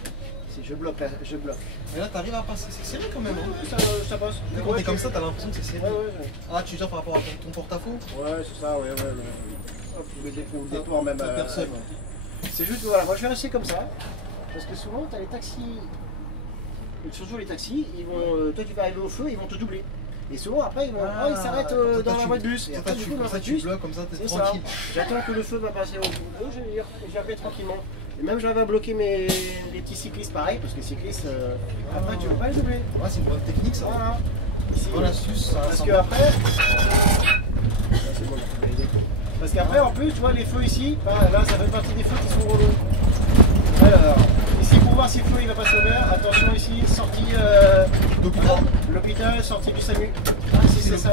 Je bloque là, je bloque. Mais là, t'arrives à passer, c'est serré quand même. Hein. Ça passe. Quand t'es comme ça, t'as l'impression que c'est serré. Ouais. Ah, tu veux dire par rapport à ton porte-à-faux? Ouais, c'est ça, ouais. Hop, vous le déport même. Personne. C'est juste, voilà, moi je vais rester comme ça, parce que souvent tu as les taxis, et surtout les taxis, ils vont, toi tu vas arriver au feu, ils vont te doubler. Et souvent après ils s'arrêtent dans la voie de bus. Et après du coup dans la voie de bus, comme ça t'es tranquille. J'attends que le feu va passer au bout, j'y reviens tranquillement. Et même j'avais bloqué les petits cyclistes pareil, parce que les cyclistes, après tu ne veux pas les doubler. Ouais, c'est une bonne technique ça. Voilà. Ici, bonne astuce, ça. Parce que après... C'est bon, parce qu'après, en plus, tu vois, les feux ici, là, ça fait partie des feux qui sont relous. Alors, ici pour voir si le feu il va passer au vert, attention ici, sortie d'hôpital. L'hôpital, sortie du SAMU. Ah, si c'est ça,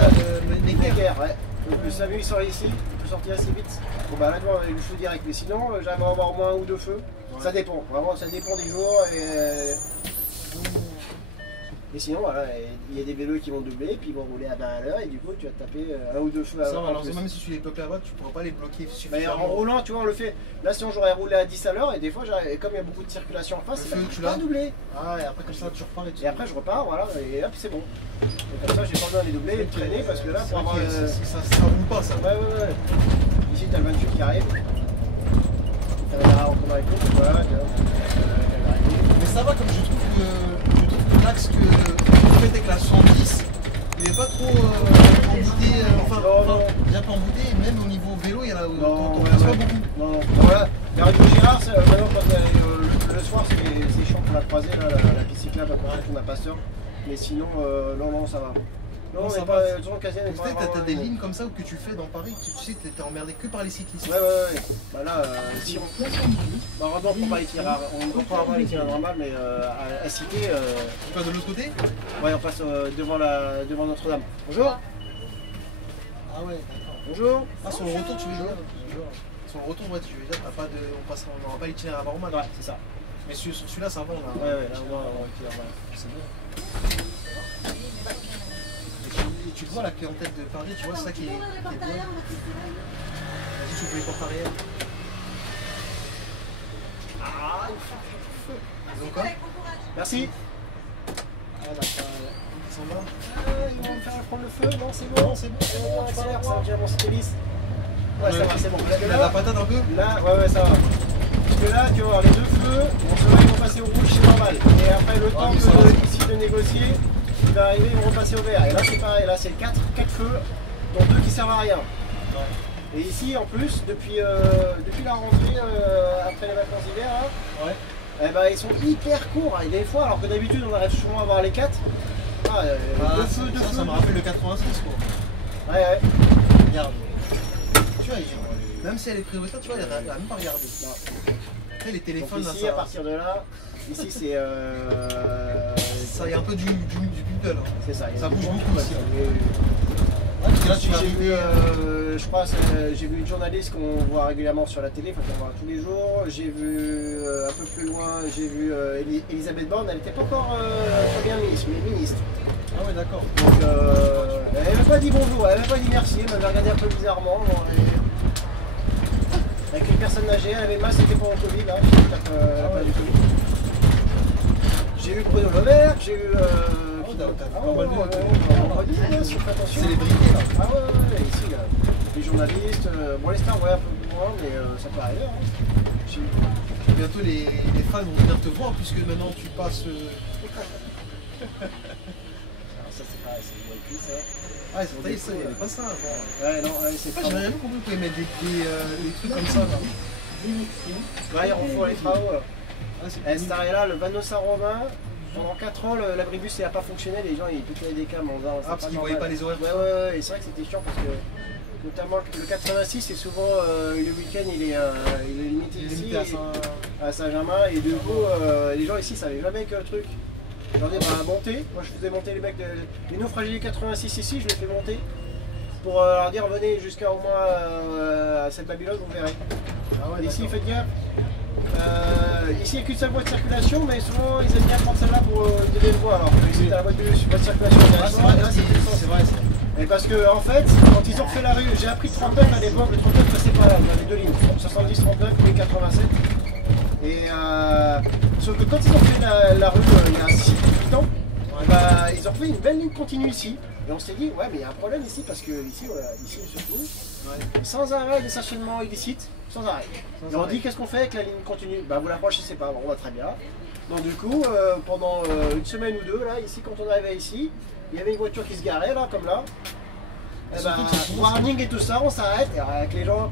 les guerres. Ouais. Donc le SAMU il sort ici, il peut sortir assez vite. Bon bah là tu vois, le feu direct, mais sinon j'arrive à avoir au moins un ou deux feux. Ouais. Ça dépend, vraiment ça dépend des jours. Et sinon voilà, il y a des vélos qui vont doubler, puis ils vont rouler à 20 à l'heure, et du coup tu vas te taper un ou deux feux à l'heure. Alors même si tu les bloques là-bas, tu pourras pas les bloquer Mais suffisamment. en roulant, tu vois, on le fait. Là, sinon j'aurais roulé à 10 à l'heure, et des fois, comme il y a beaucoup de circulation en face, tu vas doubler. Ah, et après comme ça tu repars et après je repars, voilà, et hop, c'est bon. Et comme ça, j'ai pas besoin de les doubler et de traîner, parce que là, pour avoir. Ça roule pas ça. Ouais. Ici, t'as le 28 qui arrive. T'as la rencontre avec nous, voilà, mais ça va, comme je trouve que l'axe que tu fais avec la 110, il est pas trop embouté, bien pas embouté, même au niveau vélo, il y a là où on passe pas beaucoup. Non. Voilà, la rue de Girard, maintenant quand le soir, c'est chiant pour la croiser, là, la piste cyclable, on n'a pas peur. Mais sinon, non, ça va. Non, ça va. T'as des lignes comme ça que tu fais dans Paris, tu sais que t'es emmerdé que par les cyclistes. Ouais. Bah là, si on on prend pas les itinéraires, on prend avoir l'itinéraire normal, mais à Cité. On passe de l'autre côté? Ouais, on passe devant Notre-Dame. Bonjour. Ah ouais, d'accord. Bonjour. Ah, sur le retour, tu veux dire? Sur le retour, ouais, tu veux dire, on n'aura pas l'itinéraire normal. Ouais, c'est ça. Mais sur celui-là, ça va, on a. Ouais, là, on va l'itinéraire. C'est bon. Et tu vois la clientèle de Paris, tu vois ça qui est bien. Vas-y, tu veux les portes arrière. Ah, il faut. Donc quoi? Merci. Ah là, ils sont là. Ils vont me faire prendre le feu, non, c'est bon, accélère, ça va déjà mon styliste. Ouais, ça va, c'est bon. Il a la patate un peu? Là, ouais, ça va. Parce que là, tu vas voir, les deux feux, ils vont passer au rouge, c'est normal. Et après, le temps ici de négocier, il va arriver, ils vont repasser au vert. Et là, c'est pareil, là, c'est 4 feux, dont 2 qui servent à rien. Ouais. Et ici, en plus, depuis la rentrée, après les vacances d'hiver, là, eh ben, ils sont hyper courts. Et des fois, alors que d'habitude, on arrive souvent à voir les 4. Deux feux. Ça me rappelle le 86, quoi. Ouais. Regarde. Tu vois, même si elle est prioritaire, tu vois, elle n'a même pas regardé. Après, les téléphones, donc ici, là, à partir de là, ici, c'est. Ça y a un peu du people. Hein. C'est ça. Ça bouge beaucoup aussi. Là, j'ai vu, je crois, j'ai vu une journaliste qu'on voit régulièrement sur la télé, qu'on voit tous les jours. J'ai vu un peu plus loin, j'ai vu Elisabeth Borne, elle n'était pas encore première ministre, mais ministre. Ah ouais, d'accord. Donc, elle n'avait pas dit bonjour, elle n'avait pas dit merci, elle m'avait regardé un peu bizarrement. Avec une personne âgée, elle avait le masque, c'était pour le Covid, là, j'espère qu'elle n'a pas du Covid. J'ai eu Bruno Le Maire, j'ai eu. Célébrité là. Ah ouais, ici là. Les journalistes, bon les stars ouais un peu moins, mais ça peut arriver. Hein. Bientôt les fans vont venir te voir puisque maintenant tu passes. Alors ça c'est pareil, c'est VIP ça. Ah ils sont taillés ça, il n'y avait pas ça avant. Ouais non, ouais, c'est pas. J'aurais jamais compris qu'on pouvait mettre des trucs comme ça là. Ouais, on fait les travaux là. Cet arrêt-là, le Vano Saint-Romain, pendant 4 ans, l'abribus n'a pas fonctionné, les gens ils pétaient des cams en disant. Ah, parce qu'ils ne voyaient pas les horaires. Ouais, et c'est vrai que c'était chiant parce que, notamment le 86, c'est souvent le week-end, il est limité ici, à Saint-Germain, et du coup, les gens ici ne savaient jamais que le truc. Je leur dis, bah montez, moi je faisais monter les mecs, les naufragés 86 ici, je les fais monter, pour leur dire, venez jusqu'à au moins à cette Babylone, vous verrez. Ah ouais, ici, faites gaffe. Ici, il n'y a qu'une seule voie de circulation, mais souvent ils aiment bien prendre celle-là pour donner une voie. Alors que ici, t'as la voie de circulation. C'est vrai. Et parce que, en fait, quand ils ont fait la rue, j'ai appris 39 à l'époque, le 39 passait par là, il y avait 2 lignes, 70, 39 et 87. Et sauf que quand ils ont fait la rue il y a 6-8 ans, bah, ils ont fait une belle ligne continue ici. Et on s'est dit, ouais, mais il y a un problème ici, parce que ici surtout, sans arrêt de stationnement illicite, sans arrêt. Et on dit, qu'est-ce qu'on fait avec la ligne continue? Bah, vous la franchissez pas, bon, très bien. Donc, du coup, pendant une semaine ou deux, là, ici, quand on arrivait ici, il y avait une voiture qui se garait, là, comme là. Et bah, warning et tout ça, on s'arrête, et avec les gens,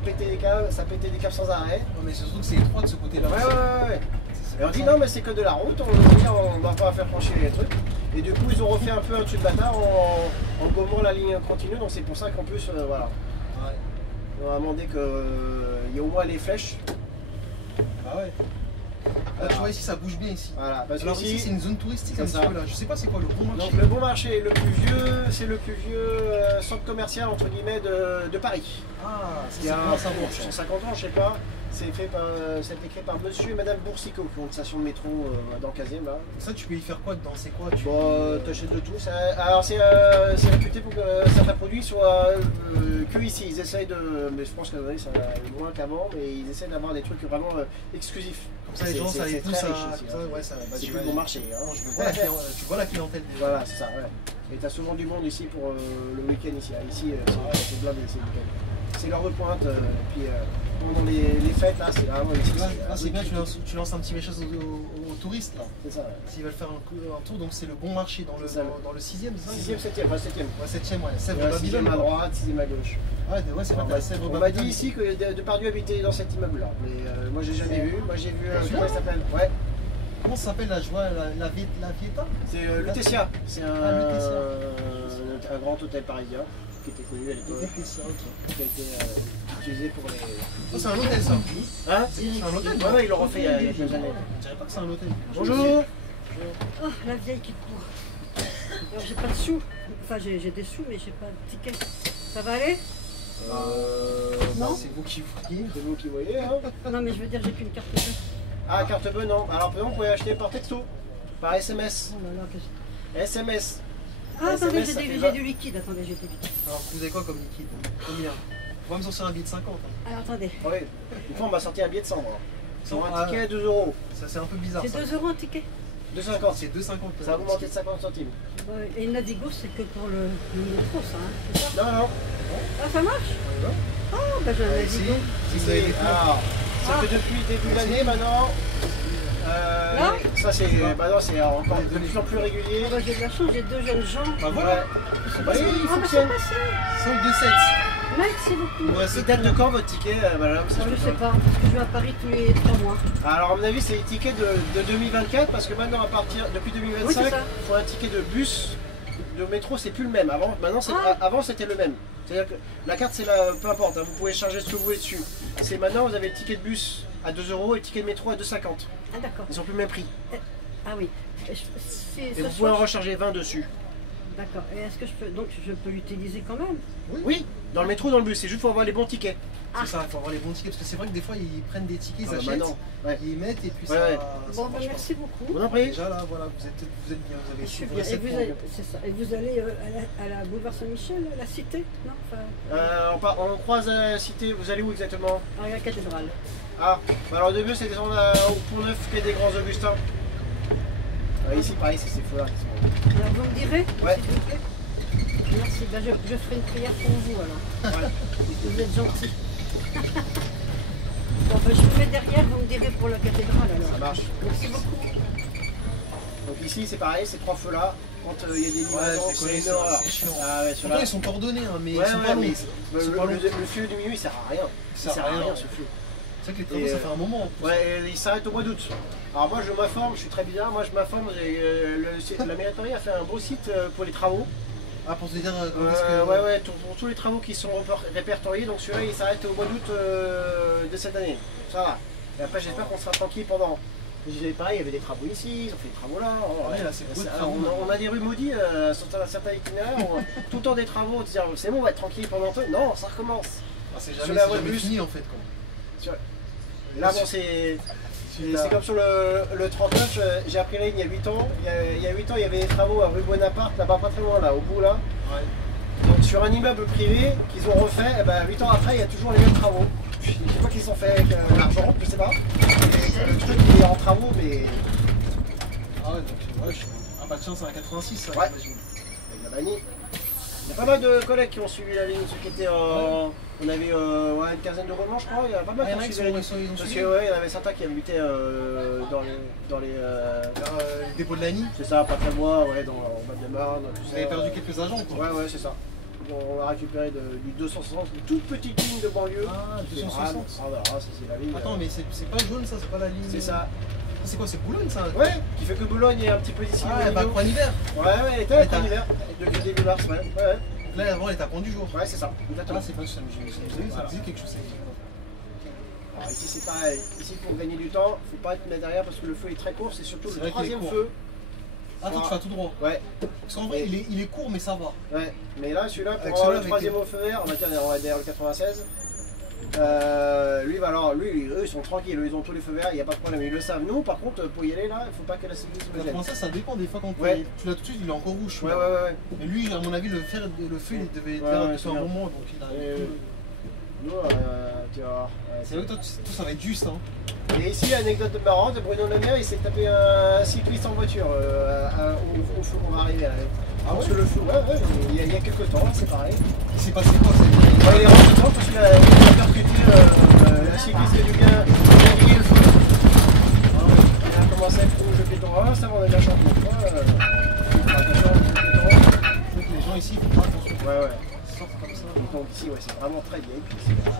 ça pétait des câbles sans arrêt. Non, mais surtout que c'est étroit de ce côté-là. Ouais. Et on dit non mais c'est que de la route, on va pas faire franchir les trucs. Et du coup ils ont refait un peu un dessus de bâtard en gommant la ligne continue, donc c'est pour ça qu'en plus voilà. Ouais. On a demandé qu'il y ait au moins les flèches. Ah ouais. Là, tu vois, ici, ça bouge bien ici. Voilà, parce alors que ici, c'est une zone touristique un petit peu là. Je sais pas c'est quoi le bon marché. Donc le bon marché, le plus vieux, c'est le plus vieux centre commercial entre guillemets de Paris. Ah, c'est un 150 ans, je sais pas. C'est fait par, c'était créé par monsieur et madame Boursicot qui ont une station de métro dans le 15e là. Ça, tu peux y faire quoi dedans? C'est quoi? Bon, t'achètes de tout. Alors c'est réputé pour que certains produits soient que ici. Ils essayent de, mais je pense que ça va moins qu'avant, mais ils essaient d'avoir des trucs vraiment exclusifs. Comme ça, les gens, ça les pousse à. C'est plus bon marché. Hein. Tu vois la clientèle. Voilà, c'est ça. Ouais. Et t'as souvent du monde ici pour le week-end ici. Ici, c'est blindé, c'est le week-end. C'est l'heure de pointe. Puis pendant les fêtes, là, c'est vraiment ici. Là, c'est bien, tu lances un petit message aux touristes là. C'est ça. S'ils veulent faire un tour, donc c'est le bon marché dans le 6e, c'est ça? 6e, 7e, enfin 7e. Ouais, 7e, ouais. Sèvres Babylone. 6e à droite, 6e à gauche. Ouais, c'est pas Sèvres On m'a dit ici que Depardieu habitait dans cet immeuble-là. Mais moi, j'ai jamais vu. Moi, j'ai vu. Comment il s'appelle? Ouais. Comment ça s'appelle là? Je vois la Vieta? C'est Lutetia. C'est un grand hôtel parisien qui était connu à l'époque. Lutetia, ok. Qui a été utilisé pour les. Oh, c'est un hôtel ça? Hein? C'est un hôtel? Ouais, ils l'ont refait il y a quelques années. Je dirais pas que c'est un hôtel. Bonjour! Oh, la vieille qui court. Alors, j'ai pas de sous. Enfin, j'ai des sous, mais j'ai pas de ticket. Ça va aller? Non? C'est vous qui voyez. C'est vous qui voyez, hein? Non, mais je veux dire, j'ai qu'une carte bleue. Ah, carte bleue, non. Alors, par exemple, vous pouvez acheter par texto, par SMS. Oh là là, qu'est-ce que... SMS. Ah, attendez, SMS, j'ai du liquide. Attendez, j'ai du liquide. Alors, vous avez quoi comme liquide? Combien? On va me sortir un billet de 50. Hein. Alors, attendez. Oui. Une fois, on m'a sorti un billet de 100. Sur un ticket, 2 €. Ça, c'est un peu bizarre. C'est ça. 2 € un ticket? 2,50. C'est 2,50. Ça a augmenté de 50 centimes. Ouais, et Navigo, c'est que pour le métro, ça, hein, c'est ça? Non, non. Ah, ça marche? Oh, bah j'ai un Navigo. Si vous avez des plans. Alors, ça fait depuis le début de l'année maintenant. Ça c'est encore de plus en plus régulier. Ah bah, j'ai de la chance, j'ai 2 jeunes gens. Bah voilà. Oui, il Ah, mais fonctionne. c'est passé. 5 de 7. Merci beaucoup. Ouais, Il date de quand votre ticket madame? Je sais pas, parce que je vais à Paris tous les 3 mois. Alors à mon avis c'est les tickets de 2024 parce que maintenant à partir depuis 2025 Oui, il faut un ticket de bus, de métro c'est plus le même. Avant c'était le même. C'est-à-dire que la carte c'est là, peu importe, hein, vous pouvez charger ce que vous voulez dessus. C'est maintenant vous avez le ticket de bus à 2 € et le ticket de métro à 2,50 €. Ah d'accord. Ils sont plus le même prix. Ah oui. Et vous pouvez en recharger 20 dessus. D'accord. Et est-ce que je peux l'utiliser quand même? Oui, dans le métro, dans le bus, c'est juste pour avoir les bons tickets. C'est ça, il faut avoir les bons tickets parce que c'est vrai que des fois ils prennent des tickets, ils Ah, achètent, ouais. ils mettent et puis Ouais, ça. ouais. ça Bon, bah, marche merci beaucoup. Bon après. Déjà là, voilà, vous êtes bien, vous avez Je suis suivi bien. Et cette vous, allez, c'est ça. Et vous allez à la boulevard Saint-Michel, la cité? Non, enfin, On croise à la cité, vous allez où exactement? à la cathédrale. Ah, bah alors au début c'est descendre au Pont Neuf, quai des Grands Augustins. Ici pareil, c'est ces feux-là. Alors vous me direz, Ouais. s'il vous plaît? Merci, ben, je ferai une prière pour vous alors. Ouais. Vous êtes gentil. Bon, ben, je vous mets derrière, vous me direz pour la cathédrale alors. Ça marche. Merci beaucoup. Donc ici c'est pareil, ces 3 feux-là. Quand il y a des livraisons, je connais, c'est une horreur. c'est chiant. Ah ouais, Pourtant ils sont coordonnés, hein, mais Ouais, ils sont pas longs. mais Ils sont pas longs. le feu du milieu il sert à rien. Il sert à rien ce feu. C'est vrai que les travaux ça fait un moment. Ouais, il s'arrête au mois d'août. Alors moi je m'informe, je suis très bizarre, moi je m'informe, la mairie de Paris a fait un beau site pour les travaux. Ah, pour te dire Ouais, pour tous les travaux qui sont répertoriés, donc celui-là il s'arrête au mois d'août de cette année. Ça va. Et après j'espère qu'on sera tranquille pendant. Pareil, il y avait des travaux ici, ils ont fait des travaux là. Ouais, là c'est beau de travaux. On a des rues maudites sur certains itinéraires, tout le temps des travaux, c'est bon, on va être tranquille pendant tout. Non, ça recommence. C'est Sur jamais la voie de bus. fini en fait quoi. Là bon c'est comme sur le 39, j'ai appris la ligne il y a 8 ans. Il y a 8 ans il y avait des travaux à rue Bonaparte, là-bas pas très loin, là, au bout là. Ouais. Donc sur un immeuble privé qu'ils ont refait, et ben, 8 ans après il y a toujours les mêmes travaux. Je sais pas qu'ils ont fait avec l'argent, je sais pas. Le truc il est en travaux mais. Ah ouais, donc ouais, un pas de chance à la 86 ça, Ouais. j'imagine. Avec la bannie. Il y a pas mal de collègues qui ont suivi la ligne, ceux qui étaient en. On avait une quinzaine de romans je crois, il y a pas mal qui ont suivi la ligne. Parce que ouais, il y en avait certains qui habitaient dans les dépôts de l'ANI. c'est ça, pas très loin, ouais, en Val-de-Marne, tout ça. Vous avez perdu quelques agents quoi. Ouais, c'est ça. On a récupéré du 260, une toute petite ligne de banlieue. Ah, 260. Ah voilà, ça c'est la ligne. Attends, mais c'est pas jaune ça, c'est pas la ligne. C'est ça. C'est quoi, c'est Boulogne ça? Ouais, qui fait que Boulogne est un petit peu d'ici. Ah, elle va à Coin-Hiver. Ouais, elle était à Coin-Hiver, depuis début mars, ouais. Là avant elle était à Pont du Jour. Ouais, c'est ça, exactement. Ah, c'est pas ça, ça me disait quelque chose. Alors ici c'est pareil, ici pour gagner du temps, faut pas être derrière parce que le feu est très court, c'est surtout le troisième feu. Ah toi tu vas tout droit. Ouais. Parce qu'en vrai il est court mais ça va. Ouais, mais là celui-là pour avoir le troisième au feu vert, on va dire derrière le 96. Lui, eux ils sont tranquilles, eux, ils ont tous les feux verts, il n'y a pas de problème, ils le savent. Nous par contre pour y aller là, il faut pas que la cycliste me gêne. Ça dépend des fois quand tu l'as tout de suite, il est encore rouge. Ouais. Mais lui à mon avis le feu il devait être vert depuis un bon moment donc il a. Nous, tu vois. C'est vrai que toi ça va être juste hein. Et ici, anecdote marrante, Bruno Le Maire il s'est tapé un cycliste en voiture au feu qu'on va arriver là. Parce que le feu, il y a quelques temps, c'est pareil. Il s'est passé quoi il est rentré dedans parce qu'il a percuté le cycliste qui a dû bien griller le feu. Il a commencé à être rouge le péton. Ah, ça va, on a déjà chanté. Attention, le péton. Donc les gens ici, ils font pas attention. Ouais. Sortent comme ça. Donc ici, c'est vraiment très bien.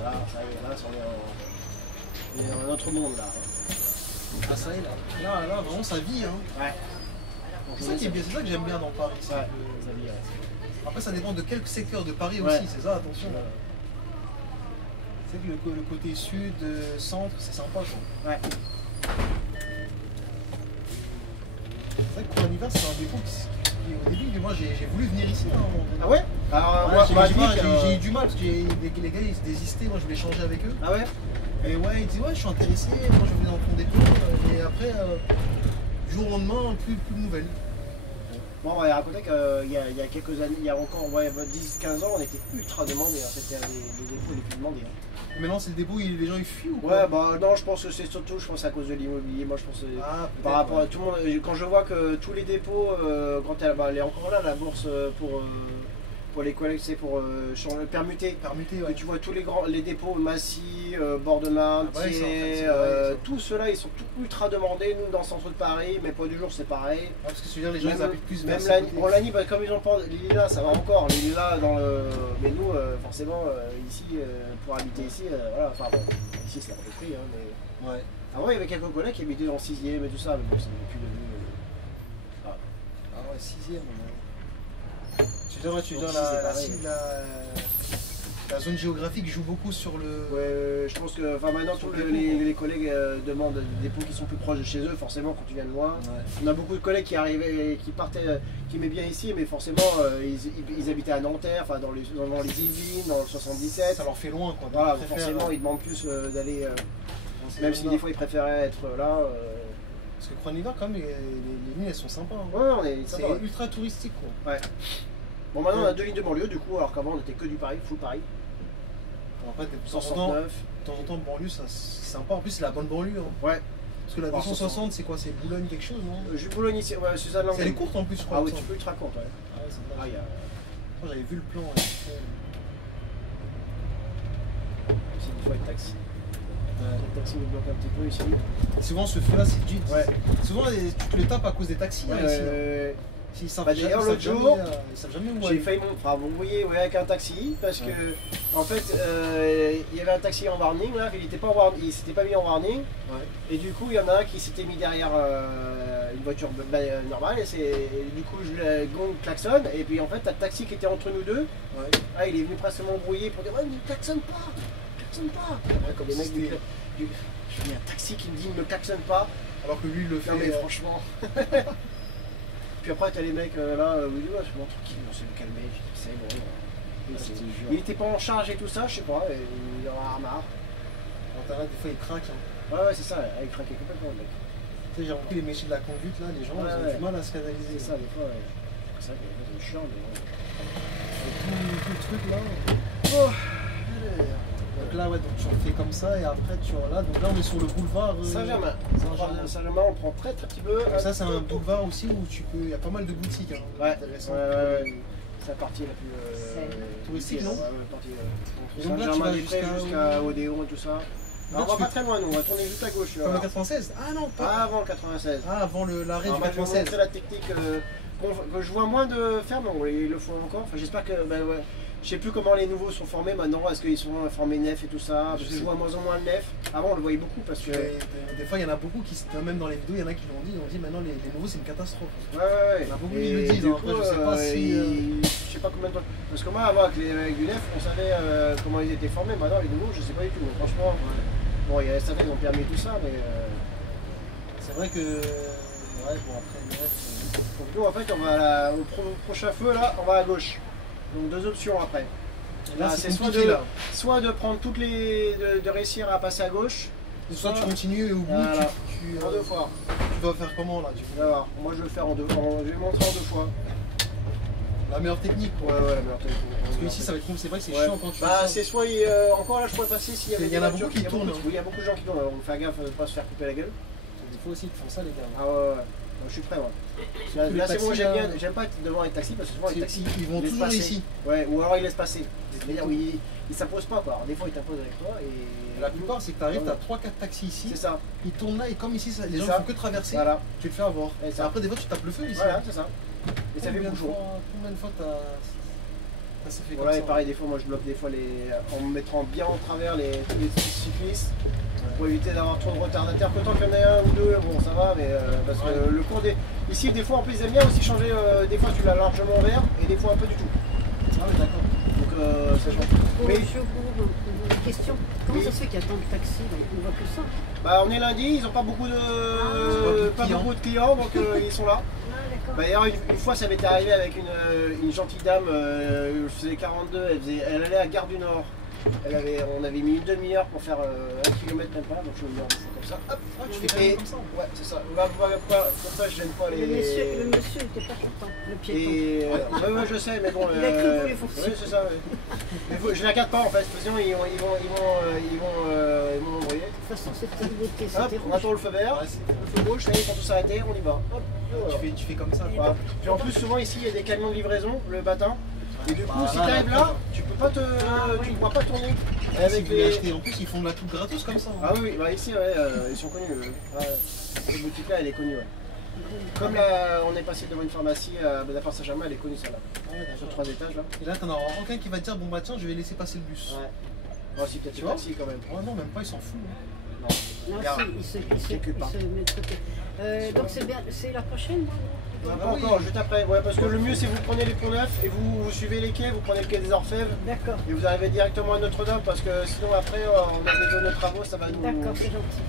Là, on est dans un autre monde là. Ah, ça y est là. Là, vraiment, ça vit hein. Ouais. C'est ça qui est bien, c'est ça que j'aime bien dans Paris. Ça vit, Après, ça dépend de quel secteur de Paris aussi, c'est ça, attention. C'est que le côté sud, centre, c'est sympa quoi. Ouais. C'est vrai que pour l'hiver, c'est un défaut qui, au début, moi j'ai voulu venir ici. Hein, ah ouais. Alors, j'ai eu du mal parce que les gars ils se désistaient, moi je voulais changer avec eux. Ah ouais. Et ouais, ils disaient ouais, je suis intéressé, moi je venais dans ton dépôt. Et après, du jour au lendemain, plus de nouvelles. Bon, on va raconter qu'il y a quelques années, il y a encore 10-15 ans, on était ultra demandés. Hein. C'était les dépôts les plus demandés. Hein. Maintenant, c'est le dépôt, les gens ils fuient ou quoi? Ouais, bah non, je pense que c'est surtout à cause de l'immobilier. Moi, je pense par rapport à tout le monde. Quand je vois que tous les dépôts, quand elle est encore là, la bourse pour les collègues, c'est pour permuter. Ouais. Et tu vois tous les dépôts, Massy, Bord de Marne, tous ceux-là, ils sont tous ultra demandés. Nous, dans le centre de Paris, mais pas du jour, c'est pareil. Parce que les gens ils habitent plus vers Lagny, comme ils ont pas les lilas, ça va encore. Les lilas dans le. Mais nous, forcément, ici, pour habiter ici, voilà. Enfin bon, ici c'est hors de prix, hein, mais. Ouais. Avant, il y avait quelques collègues qui habitaient dans le 6e et tout ça, mais bon, c'est plus devenu. Ah ouais, 6e. Tu veux dire la zone géographique joue beaucoup sur le. Ouais, je pense que maintenant tous les collègues demandent des dépôts qui sont plus proches de chez eux, forcément quand tu viens de loin. Ouais. On a beaucoup de collègues qui arrivaient, qui partaient, qui aimaient bien ici, mais forcément ils habitaient à Nanterre, enfin dans les Yvelines, dans le 77. Ça leur fait loin quoi. Voilà, forcément ils demandent plus d'aller. Même si des fois ils préféraient être là. Parce que Croix-Hiver quand même les lignes elles sont sympas. Hein. Ouais, c'est ultra touristique quoi. Ouais. Bon, maintenant on a 2 lignes de banlieue du coup, alors qu'avant on était que du Paris, full Paris. En fait, de temps en temps, banlieue, c'est sympa. En plus, c'est la bonne banlieue. Hein. Ouais. Parce que la 260, c'est quoi? C'est Boulogne quelque chose, non? Boulogne ici, ouais, c'est ça. Elle est courte en plus, je crois. Ah oui, tu peux ultra courte, ouais. Ah, j'avais vu le plan. C'est une fois le taxi. Le taxi nous bloque un petit peu ici. Et souvent, ce feu-là, c'est du. Ouais. Souvent, tu te le tapes à cause des taxis. Hein, ici. D'ailleurs l'autre jour, j'ai failli m'embrouiller avec un taxi parce que en fait il y avait un taxi en warning là, il s'était pas mis en warning et du coup il y en a un qui s'était mis derrière une voiture normale et du coup je le gong klaxonne et puis en fait t'as le taxi qui était entre nous deux, il est venu presque m'embrouiller pour dire ouais mais klaxonne pas, comme les mecs je dis un taxi qui me dit ne klaxonne pas alors que lui il le fait. Non mais franchement. Puis après, t'as les mecs là, je suis tranquille, on s'est calmé, c'est bon. Il était pas en charge et tout ça, je sais pas, et il en a marre. Internet, des fois, il craque. Hein. Ouais, c'est ça, il craquait complètement, le mec. Tu sais, j'ai remarqué les métiers de la conduite, là, les gens, ils ont du mal à se canaliser. C'est ça, des fois, c'est vrai que c'est chiant, mais bon. Tout le truc là. Oh. Donc là, ouais, donc tu en fais comme ça, et après, tu en là. Donc là, on est sur le boulevard Saint-Germain. Saint-Germain, on prend très petit peu. Donc ça, c'est un boulevard aussi où il y a pas mal de boutiques. Hein, intéressantes. C'est la partie la plus touristique, non? Donc là, tu vas jusqu'à Odéon et tout ça. Alors, on va pas très loin, nous, on va tourner juste à gauche. Comme le 96? Ah non, pas avant le 96. Ah, avant l'arrêt du 96. C'est la technique que je vois moins de faire, mais ils le font encore. Enfin, j'espère que. Je sais plus comment les nouveaux sont formés maintenant, est-ce qu'ils sont formés nef et tout ça, parce que je vois moins en moins le nef. Avant on le voyait beaucoup parce que. Des fois il y en a beaucoup qui, même dans les vidéos, il y en a qui l'ont dit, ils ont dit maintenant les nouveaux c'est une catastrophe. Ouais. Il y en a beaucoup qui le disent, après je sais pas si. Je sais pas combien de temps. Parce que moi avant avec du nef, on savait comment ils étaient formés, maintenant les nouveaux je sais pas du tout. Franchement, Bon, il y a SAV, ils ont permis tout ça, mais c'est vrai que. Ouais, bon, après, donc nous, en fait, on va au prochain feu, là, on va à gauche. Donc, deux options après. Là, c'est soit de prendre toutes les. de réussir à passer à gauche. Soit tu continues et au bout, voilà. en 2 fois. Tu dois faire comment là? Tu vas voir. Moi, je vais le faire en 2 fois. Je vais montrer en 2 fois. La meilleure technique. Ouais, la meilleure technique. Parce que ici, ça va être c'est vrai que c'est chiant quand tu fais ça. Bah, c'est soit. Encore là, je pourrais passer s'il y avait. Il y en a beaucoup qui tournent. Oui, il y a beaucoup de gens qui tournent. On fait gaffe de ne pas se faire couper la gueule. Des fois aussi, ils font ça, les gars. Ah ouais. Je suis prêt, moi. Là, c'est moi, j'aime pas être devant les taxis parce que souvent les taxis ils vont toujours ici. Ouais, ou alors ils laissent passer. C'est-à-dire ils s'imposent pas quoi. Alors, des fois ils t'imposent avec toi et. La plupart c'est que tu arrives, tu as 3-4 taxis ici. C'est ça. Ils tournent là et comme ici les gens ne font que traverser, voilà. Tu te fais avoir. Et après des fois tu tapes le feu ici. Voilà, c'est ça. Et ça fait beaucoup chaud. Combien de fois ça fait voilà, comme et ça? pareil, des fois moi je bloque des fois en me mettant bien en travers tous les cyclistes. Pour éviter d'avoir trop de retardataires, que tant qu'il y en a un ou deux, bon ça va, mais parce que le cours des. Ici des fois en plus ils aiment bien aussi changer, des fois tu l'as largement vert et des fois un peu du tout. Ah oui d'accord. Donc ça change. Mais je vous une question, comment ça se fait qu'il y a tant de taxis, donc on voit que ça? Bah on est lundi, ils n'ont pas beaucoup de clients, donc ils sont là. Bah, d'ailleurs une fois ça m'était arrivé avec une gentille dame, je faisais 42, elle allait à Gare du Nord. On avait mis une demi-heure pour faire 1 km même pas, donc je me mets en fou comme ça. Hop, tu fais comme ça. Ouais, c'est ça. Comme ça, je gêne pas les. Le monsieur était pas content, le piéton. Ouais, je sais, mais bon. Il a cru que vous les fonctionner. Oui, c'est ça. Mais je la garde pas en fait, sinon ils vont m'envoyer. De toute façon, c'était limité. On attend le feu vert, le feu rouge, ça y est, quand tout s'arrêter, on y va. Hop, tu fais comme ça. Puis en plus, souvent ici, il y a des camions de livraison le matin. Et du coup, si tu arrives là, tu peux pas tu ne pourras pas tourner. Avec les... En plus, ils font de la toute gratos comme ça. Ah oui, bah ici, ils sont connus. Cette boutique-là, elle est connue. Ouais. Comme là, on est passé devant une pharmacie à Bonaparte Saint-Germain, elle est connue celle-là. Sur 3 étages là. Et là, t'en auras aucun qui va te dire bon bah tiens, je vais laisser passer le bus. Ouais. Bon, si peut-être taxi quand même. Oh non, même pas, ils s'en foutent. Non, il se met de côté. Donc c'est bien, c'est la prochaine, non? Pas encore, juste après. Ouais, parce que le mieux c'est vous prenez les ponts neufs et vous suivez les quais, vous prenez le quai des Orfèvres. D'accord. Et vous arrivez directement à Notre-Dame parce que sinon après on a des zones de travaux, ça va nous. D'accord, c'est gentil.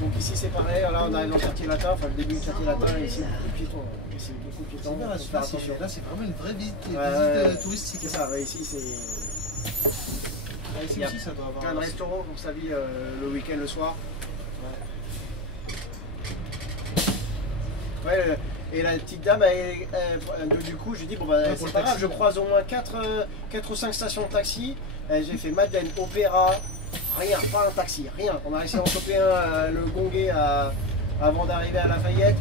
Donc ici c'est pareil, là on arrive dans le quartier latin, enfin le début du quartier latin et ici beaucoup de piétons. Ici beaucoup de piétons. Là c'est vraiment une vraie visite, touristique. C'est ça, ouais, ici c'est. Ici aussi ça doit avoir. Plein de restaurants pour sa vie le week-end, le soir. Ouais, et la petite dame, du coup, je lui dis, bon, bah, c'est pas grave, je croise au moins 4 ou 5 stations de taxi. J'ai fait Madeleine, Opéra, rien, pas un taxi, rien. On a réussi à en choper un, le Gonguet avant d'arriver à Lafayette,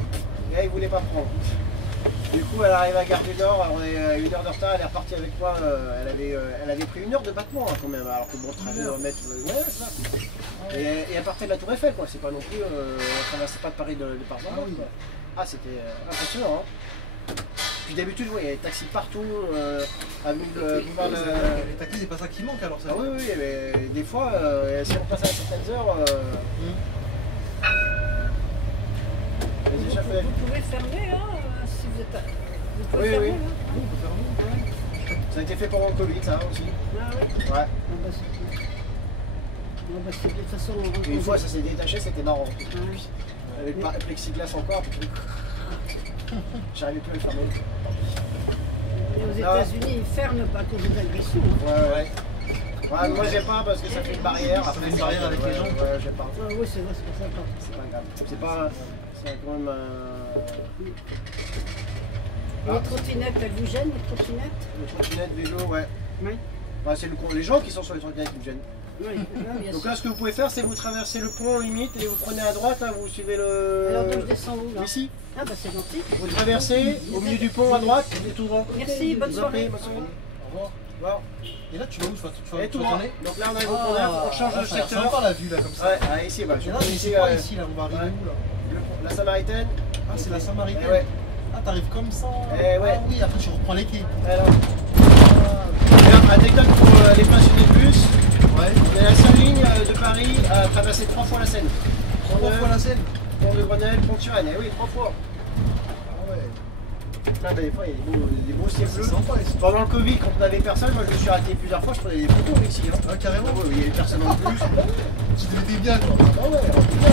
et là, il voulait pas prendre. Du coup, elle arrive à Gare du Nord, on est à 1 heure de retard, elle est repartie avec moi. Elle avait pris 1 heure de battement hein, quand même, alors que bon, 13 mètres, ouais, c'est ça. Et elle partait de la Tour Eiffel, quoi. C'est pas non plus, on traversait pas de Paris de par Vendôme, quoi. Ah, c'était impressionnant. Hein. Puis d'habitude, il y a des taxis partout. Les taxis, c'est pas ça qui manque alors ça. Ah, oui, mais des fois, si on passe à certaines heures. Vous pouvez fermer là, si vous êtes. Vous pouvez fermer, là. Oui, on peut fermer. Ça a été fait pendant le Covid, ça aussi. Ah oui. Ouais. C'est de toute façon. Et une fois, ça s'est détaché, c'était marrant. Avec le plexiglas encore. J'arrivais plus à le fermer. Mais aux États-Unis, ils ferment pas à cause des agressions. Ouais, moi j'aime pas parce que ça fait une barrière. Ça fait une barrière avec les gens. Ouais, j'aime pas. Ah oui, c'est vrai, c'est pour ça. C'est pas grave. C'est pas. C'est quand même. Les trottinettes, elles vous gênent, les trottinettes? Les trottinettes, vélo, ouais. Oui. Bah, c'est les gens qui sont sur les trottinettes qui me gênent. Oui, bien donc là, ce que vous pouvez faire, c'est vous traversez le pont limite et vous prenez à droite, là, vous suivez le. Alors donc je descends où là? Ici. Ah bah c'est gentil. Vous traversez au milieu du pont à droite et tout droit. Merci, bonne soirée. Au revoir. Et là, tu vas où? Tu vas tourner. Donc là, on arrive au pont neuf, on change de secteur. C'est encore la vue là comme ça. Ouais, ici, bah. Ici, là, on va arriver où là? La Samaritaine. Ah, c'est la Samaritaine. Ouais. Ah, t'arrives comme ça. Ouais. Ah oui, après tu reprends les quais. Alors. Anecdote pour les passionnés de bus. Ouais. Il y a la seule ligne de Paris à traverser 3 fois la Seine. 3 fois la Seine. Pont de Grenelle, Pont de Suresnes. Eh oui, 3 fois. Ah ouais. Là, des fois, il y a des beaux ciels bleus. C'est sympa ici. Pendant le Covid, quand on avait personne, moi je me suis arrêté plusieurs fois, je prenais des photos ici. Hein. Ah, carrément. Il y avait personne en plus. Tu te mettais bien quoi. Ah ouais, Tu te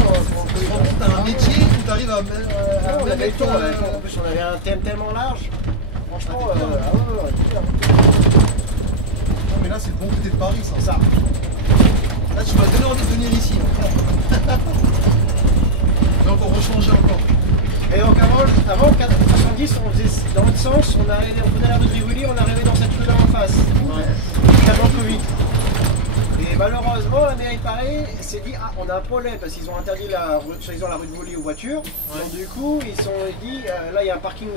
rends compte, t'as un métier où t'arrives à on même avait le être. temps, en plus on avait un thème tellement large. Franchement, Ah, t'es bien. Non mais là c'est le bon côté de Paris ça. ça. Là tu m'as donné envie de venir ici. Donc on rechangeait encore. Et donc avant 90, on faisait dans l'autre sens, on prenait la rue de Rivoli, on arrivait dans cette rue là en face. Avant le Covid. Et malheureusement, la mairie de Paris s'est dit ah on a un problème parce qu'ils ont interdit la rue de Rivoli aux voitures. Ouais. Donc du coup ils se sont dit là il y a un parking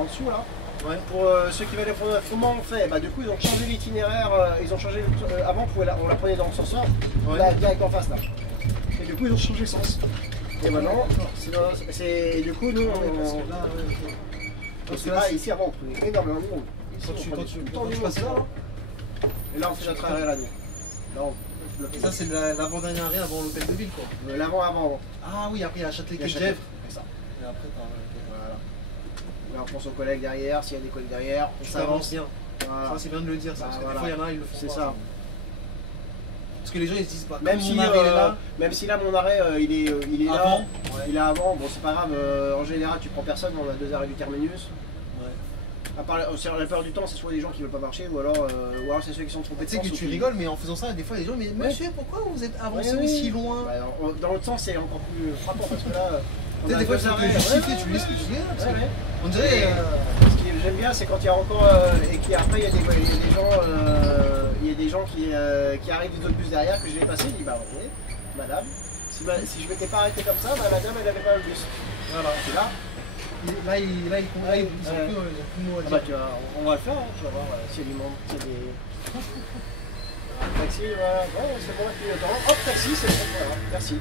en dessous là. Ouais. Pour ceux qui veulent prendre comment on fait, bah du coup ils ont changé l'itinéraire, ils ont changé avant on la prenait dans le sens Ouais. là direct en face là. Et du coup ils ont changé de sens. Et maintenant, c'est du coup nous Parce que c'est là, pas ici avant on prenait énormément de monde. Ici, Quand tu- on prenait quand tu- tout le quand temps tu du passes monde, là, Et là on fait notre arrêt là nous. Là on bloque. ça c'est l'avant-dernier arrêt avant l'hôtel de ville quoi. L'avant. Ah oui, après il y a Châtelet Il y a Quai de Châtelet. Gèvres. C'est ça. Et après t'as. Voilà. Là on pense aux collègues derrière, s'il y a des collègues derrière, on Ça avance s'avance. bien. Voilà. Ça c'est bien de le dire ça. Bah, Parce que voilà. des fois il y en a ils le font C'est pas. ça. Parce que les gens ils se disent pas. Même comme si, mon arrêt est là. même si là mon arrêt il est là, Avant. Ouais. il est avant, bon c'est pas grave, en général tu prends personne, on a 2 arrêts du terminus. Ouais. À part la plupart du temps c'est soit des gens qui veulent pas marcher ou alors c'est ceux qui sont trompés Mais de tu sais sens que ou tu qui- rigoles, mais en faisant ça, des fois les gens mais monsieur pourquoi vous êtes avancé Ouais, aussi oui. loin? Bah, dans l'autre sens c'est encore plus frappant parce que là on Tu sais, a des fois 2 tu peux arrêts. justifier, Ouais, tu ouais, l'expliques, tu dis, ah, parce que ouais. on dirait. Ce que j'aime bien c'est quand il y a encore et qu'après il y a des gens qui arrivent des autres bus derrière que je vais passer, je dis bah ok, madame, si je m'étais pas arrêté comme ça, bah, madame elle avait pas le bus. Voilà. Et là, Là, ils ont plus de mots à ah bah, dire. tu vois, on va le faire, hein, tu vas voir s'il y a du monde, s'il y a des. Taxi, voilà, ouais, c'est bon, puis attends, hop, taxi, c'est bon, voilà, merci.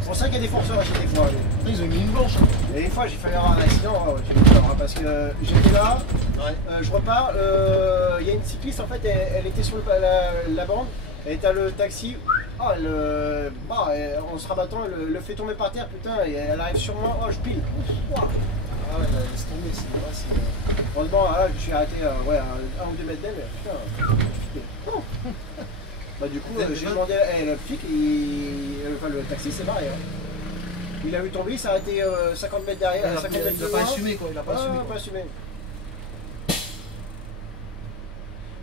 C'est pour ça qu'il y a des forceurs ici des fois. Putain, ils ont mis une blanche. Et une fois j'ai failli avoir un accident, j'ai eu peur, hein, parce que j'étais là, Ouais. je repars, il y a une cycliste en fait, elle était sur la bande, elle était à le taxi, en se rabattant, elle le fait tomber par terre, putain, et elle arrive sur moi, oh je pile. Ouah. Ah ouais, laisse tomber, c'est. Heureusement, là, je suis arrêté à 1 ou 2 mètres d'elle, putain. Oh. Bah du coup, j'ai demandé, le flic, le taxi s'est barré. Hein. Il a vu tomber, il s'est arrêté 50 mètres derrière, 50 mètres Il de a pas loin. assumé quoi, il a pas assumé. Ah, quoi. pas assumé.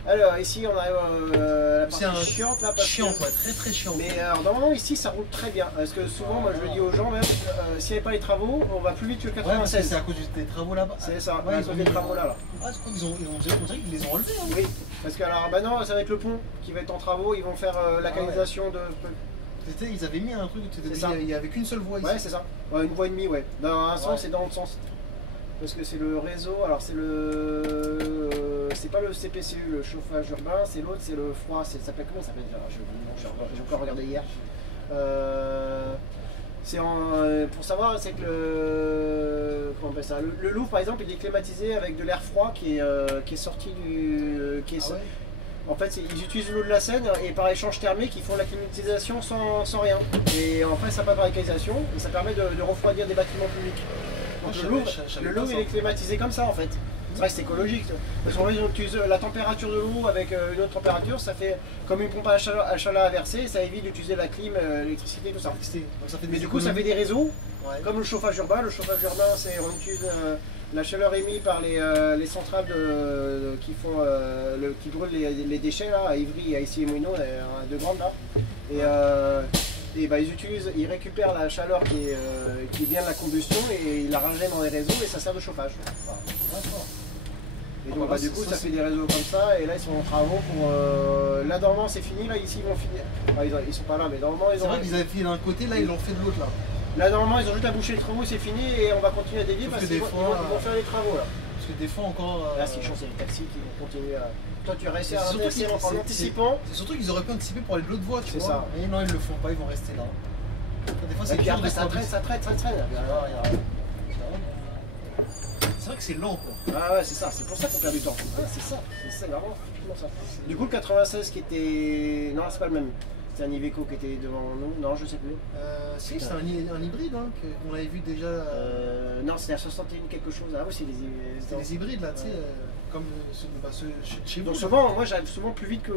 Alors ici on arrive à la C'est partie un chiante là parce Chiant, que... ouais, très très chiant. Mais normalement ici ça roule très bien parce que souvent moi je le dis aux gens même s'il n'y avait pas les travaux on va plus vite que le Ouais, mais 96. c'est à cause des travaux là-bas. C'est ça, Ouais, à ils cause ont des mis- travaux là. Ah, je crois qu'ils ont, on dirait qu'ils les ont enlevés. Hein. Oui, parce que alors bah non ça va être le pont qui va être en travaux, ils vont faire la ouais. canalisation de... Ils avaient mis un truc, C'est ça. il y avait qu'une seule voie ici. Ouais c'est ça, ouais, une voie et demie ouais. Dans un sens Ouais. et dans l'autre sens. Parce que c'est le réseau, alors c'est le... c'est pas le CPCU, le chauffage urbain, c'est l'autre, c'est le froid, ça s'appelle comment ça s'appelle déjà j'ai encore regardé hier. C'est pour savoir, c'est que comment on appelle ça, le Louvre par exemple il est climatisé avec de l'air froid qui est sorti du... Ah ouais. En fait, ils utilisent l'eau de la Seine et par échange thermique, ils font la climatisation sans rien. Et en fait, ça passe par la canalisation et ça permet de refroidir des bâtiments publics. Donc, le Louvre, il est climatisé comme ça en fait. C'est vrai que c'est écologique. Parce qu'en fait, ils utilisent la température de l'eau avec une autre température, ça fait comme une pompe à chaleur inversée, ça évite d'utiliser la clim, l'électricité, tout ça. Donc ça fait Mais des du coup, ça fait des réseaux, Ouais. comme le chauffage urbain. Le chauffage urbain, c'est on utilise la chaleur émise par les centrales qui brûlent les déchets là, à Ivry, à Issy-les-Moulineaux, deux grandes là. Et bah, ils récupèrent la chaleur qui vient de la combustion et ils la rajoutent dans les réseaux et ça sert de chauffage. Voilà. Et donc bah, du coup ça fait des réseaux comme ça et là ils sont en travaux pour... là normalement c'est fini, là ici ils vont finir. Ah, ils sont pas là mais normalement ils C'est ont... vrai qu'ils avaient fait d'un côté, là ils l'ont fait de l'autre là. Là normalement ils ont juste à boucher les travaux, c'est fini et on va continuer à dévier Sauf parce que qu'ils des vont, fois, ils vont faire les travaux là. Parce que des fois encore. Là ce qui est chiant c'est les taxis qui vont continuer à... Toi tu as resté C'est à surtout inverser qu'ils- en anticipant. C'est surtout qu'ils auraient pu anticiper pour aller de l'autre voie, tu C'est vois. ça. Et non, ils le font pas, ils vont rester là. Des fois Et c'est puis dur après de ça traîne, ça traîne, ça traîne. C'est vrai que c'est lent quoi. Ah ouais c'est ça, c'est pour ça qu'on perd du temps. Ah, c'est ça vraiment ça. Du coup le 96 qui était... Non c'est pas le même. C'était un Iveco qui était devant nous. Non, je sais plus. Si, c'est un hybride, hein, qu'on avait vu déjà. Non, c'était à 61 quelque chose. Ah oui, c'est les hybrides là, tu sais, comme ceux chez vous. Donc souvent, moi j'arrive souvent plus vite que.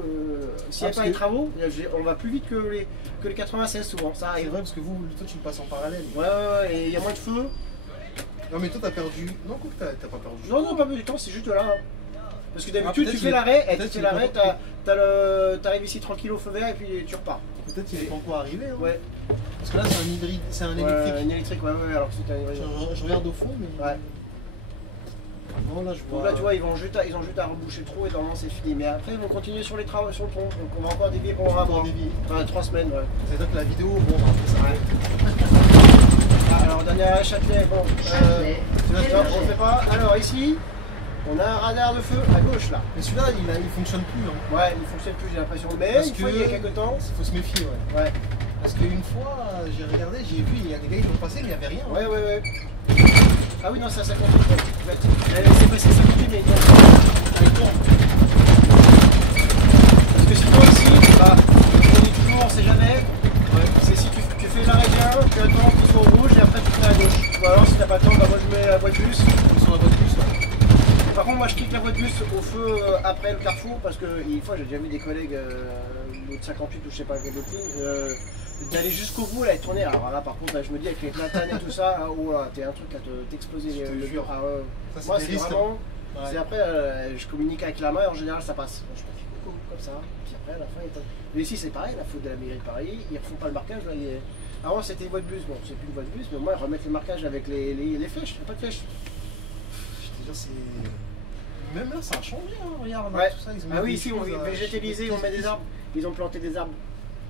S'il n'y a pas les travaux, on va plus vite que les 96 souvent. Ça arrive. C'est vrai parce que vous, toi tu le passes en parallèle. Ouais, et il y a moins de feu. Non, mais toi t'as perdu. Non, quoi que t'as pas perdu. Non, pas perdu du temps, c'est juste là. Parce que d'habitude, tu fais l'arrêt, t'arrives ici tranquille au feu vert et puis tu repars. Peut-être qu'il est pas encore arrivé. Hein. Ouais. Parce que là, c'est un hybride, c'est un électrique. Un électrique, ouais, alors que c'était un hybride. Je regarde au fond, mais. Ouais. Non, là, je vois. Donc là, tu vois, ils ont juste à reboucher trop et normalement c'est fini. Mais après, ils vont continuer sur les travaux, sur le pont. Donc on va encore dévier pour un mois. Enfin, 3 semaines, ouais. C'est-à-dire que la vidéo, bon, on va après ça. Ah, alors, dernier arrêt, Châtelet. Bon, on le fait pas. Alors, ici. On a un radar de feu à gauche là. Mais celui-là, il fonctionne plus. Hein. Ouais, il fonctionne plus, j'ai l'impression. Mais une fois, il y a quelques temps. Il faut se méfier, ouais. Parce qu'une fois, j'ai regardé, j'ai vu, il y a des gars qui l'ont passé, mais il n'y avait rien. Ouais. Ah oui, non, ça continue. C'est passé 5 minutes, mais il tourne. Parce que sinon, ici, on dit toujours, on sait jamais. C'est si tu fais l'arrêt bien, tu attends qu'il soit au rouge et après tu fais à gauche. Ou alors, si t'as pas le temps, moi je mets la voie de bus. Sur la voie de bus, Par contre, moi je quitte la voie de bus au feu après le carrefour parce que une fois j'ai déjà vu des collègues de 58 ou je sais pas quelle autre ligne d'aller jusqu'au bout là et tourner. Alors là, par contre, là, je me dis avec les platanes et tout ça, oh là, t'es un truc à t'exploser le jure. Moi, c'est vraiment. C'est après, je communique avec la main et en général ça passe. Je me fais coucou comme ça. Puis après, à la fin, mais ici c'est pareil, la faute de la mairie de Paris, ils refont pas le marquage. Là, avant c'était une voie de bus, bon, c'est plus une voie de bus, mais au moins ils remettent le marquage avec les flèches, il n'y a pas de flèches. C'est. Même là, ça a changé, hein. Regarde, ouais. Tout ça. Ah oui, ici on végétalisé, on met des arbres. Ils ont planté des arbres.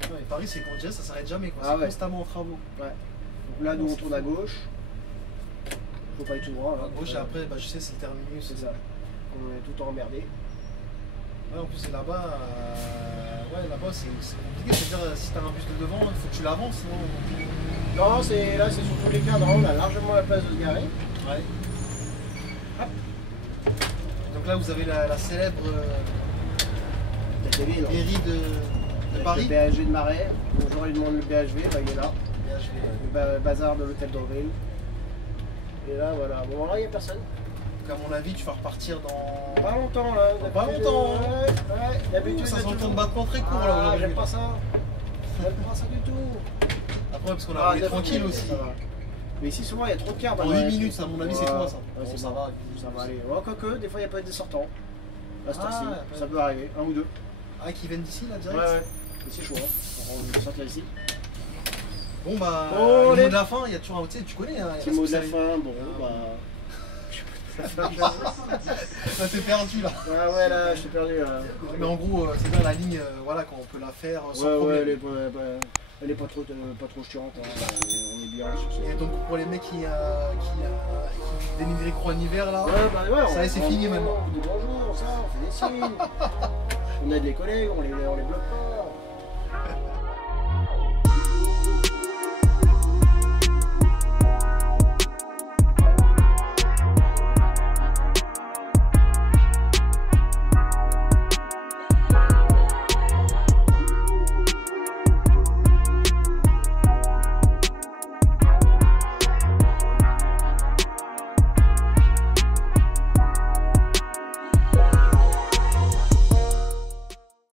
Ouais, Paris, c'est qu'on dirait ça s'arrête jamais, quoi. Ah, c'est constamment en travaux. Ouais. Donc là, nous on tourne à gauche. Faut pas aller tout droit. À gauche, et après, je sais, c'est le terminus. C'est ça. On est tout le temps emmerdé. Ouais, en plus, c'est là-bas. Là-bas, c'est compliqué. C'est-à-dire, si t'as un bus de devant, il faut que tu l'avances, sinon. Non, là, c'est sur tous les cadres. On a largement la place de se garer. Ouais. Hop. Donc là, vous avez la célèbre mairie de Paris. Le BHV de Marais. Bonjour, il demande le BHV, il est là. BHV, le bazar de l'hôtel d'Orville. Et là, voilà. Bon, là, il n'y a personne. Donc, à mon avis, tu vas repartir dans. Pas longtemps, là. Pas longtemps. Ouais. D'habitude, ça sent le temps de battement très court, là, aujourd'hui. J'aime pas ça. J'aime pas ça du tout. Après, parce qu'on a roulé tranquille aussi. Mais ici, souvent, il y a trop de cars. En 8 minutes, à mon avis, c'est toi, ça. Ouais, ça va. Ça va aller. Ouais, quoique, des fois, il n'y a pas des sortants. Là, ça peut arriver. Un ou deux. Ah, qui viennent d'ici, là, direct. Ouais. C'est chaud, hein. On va sortir ici. Bon, le mot de la fin, il y a toujours un. Tu connais, hein. Le mot de la fin, bon, Ça t'es perdu là. Ouais, là, je t'ai perdu. Mais en gros, c'est bien la ligne, voilà, qu'on peut la faire sans problème. Elle est pas trop chiante, hein. On est bien sur ça. Et donc pour les mecs qui dénigrent Croix en hiver là, ça c'est fini maintenant. On dit bonjour, ça, on fait des signes. On aide les collègues, on les bloque pas.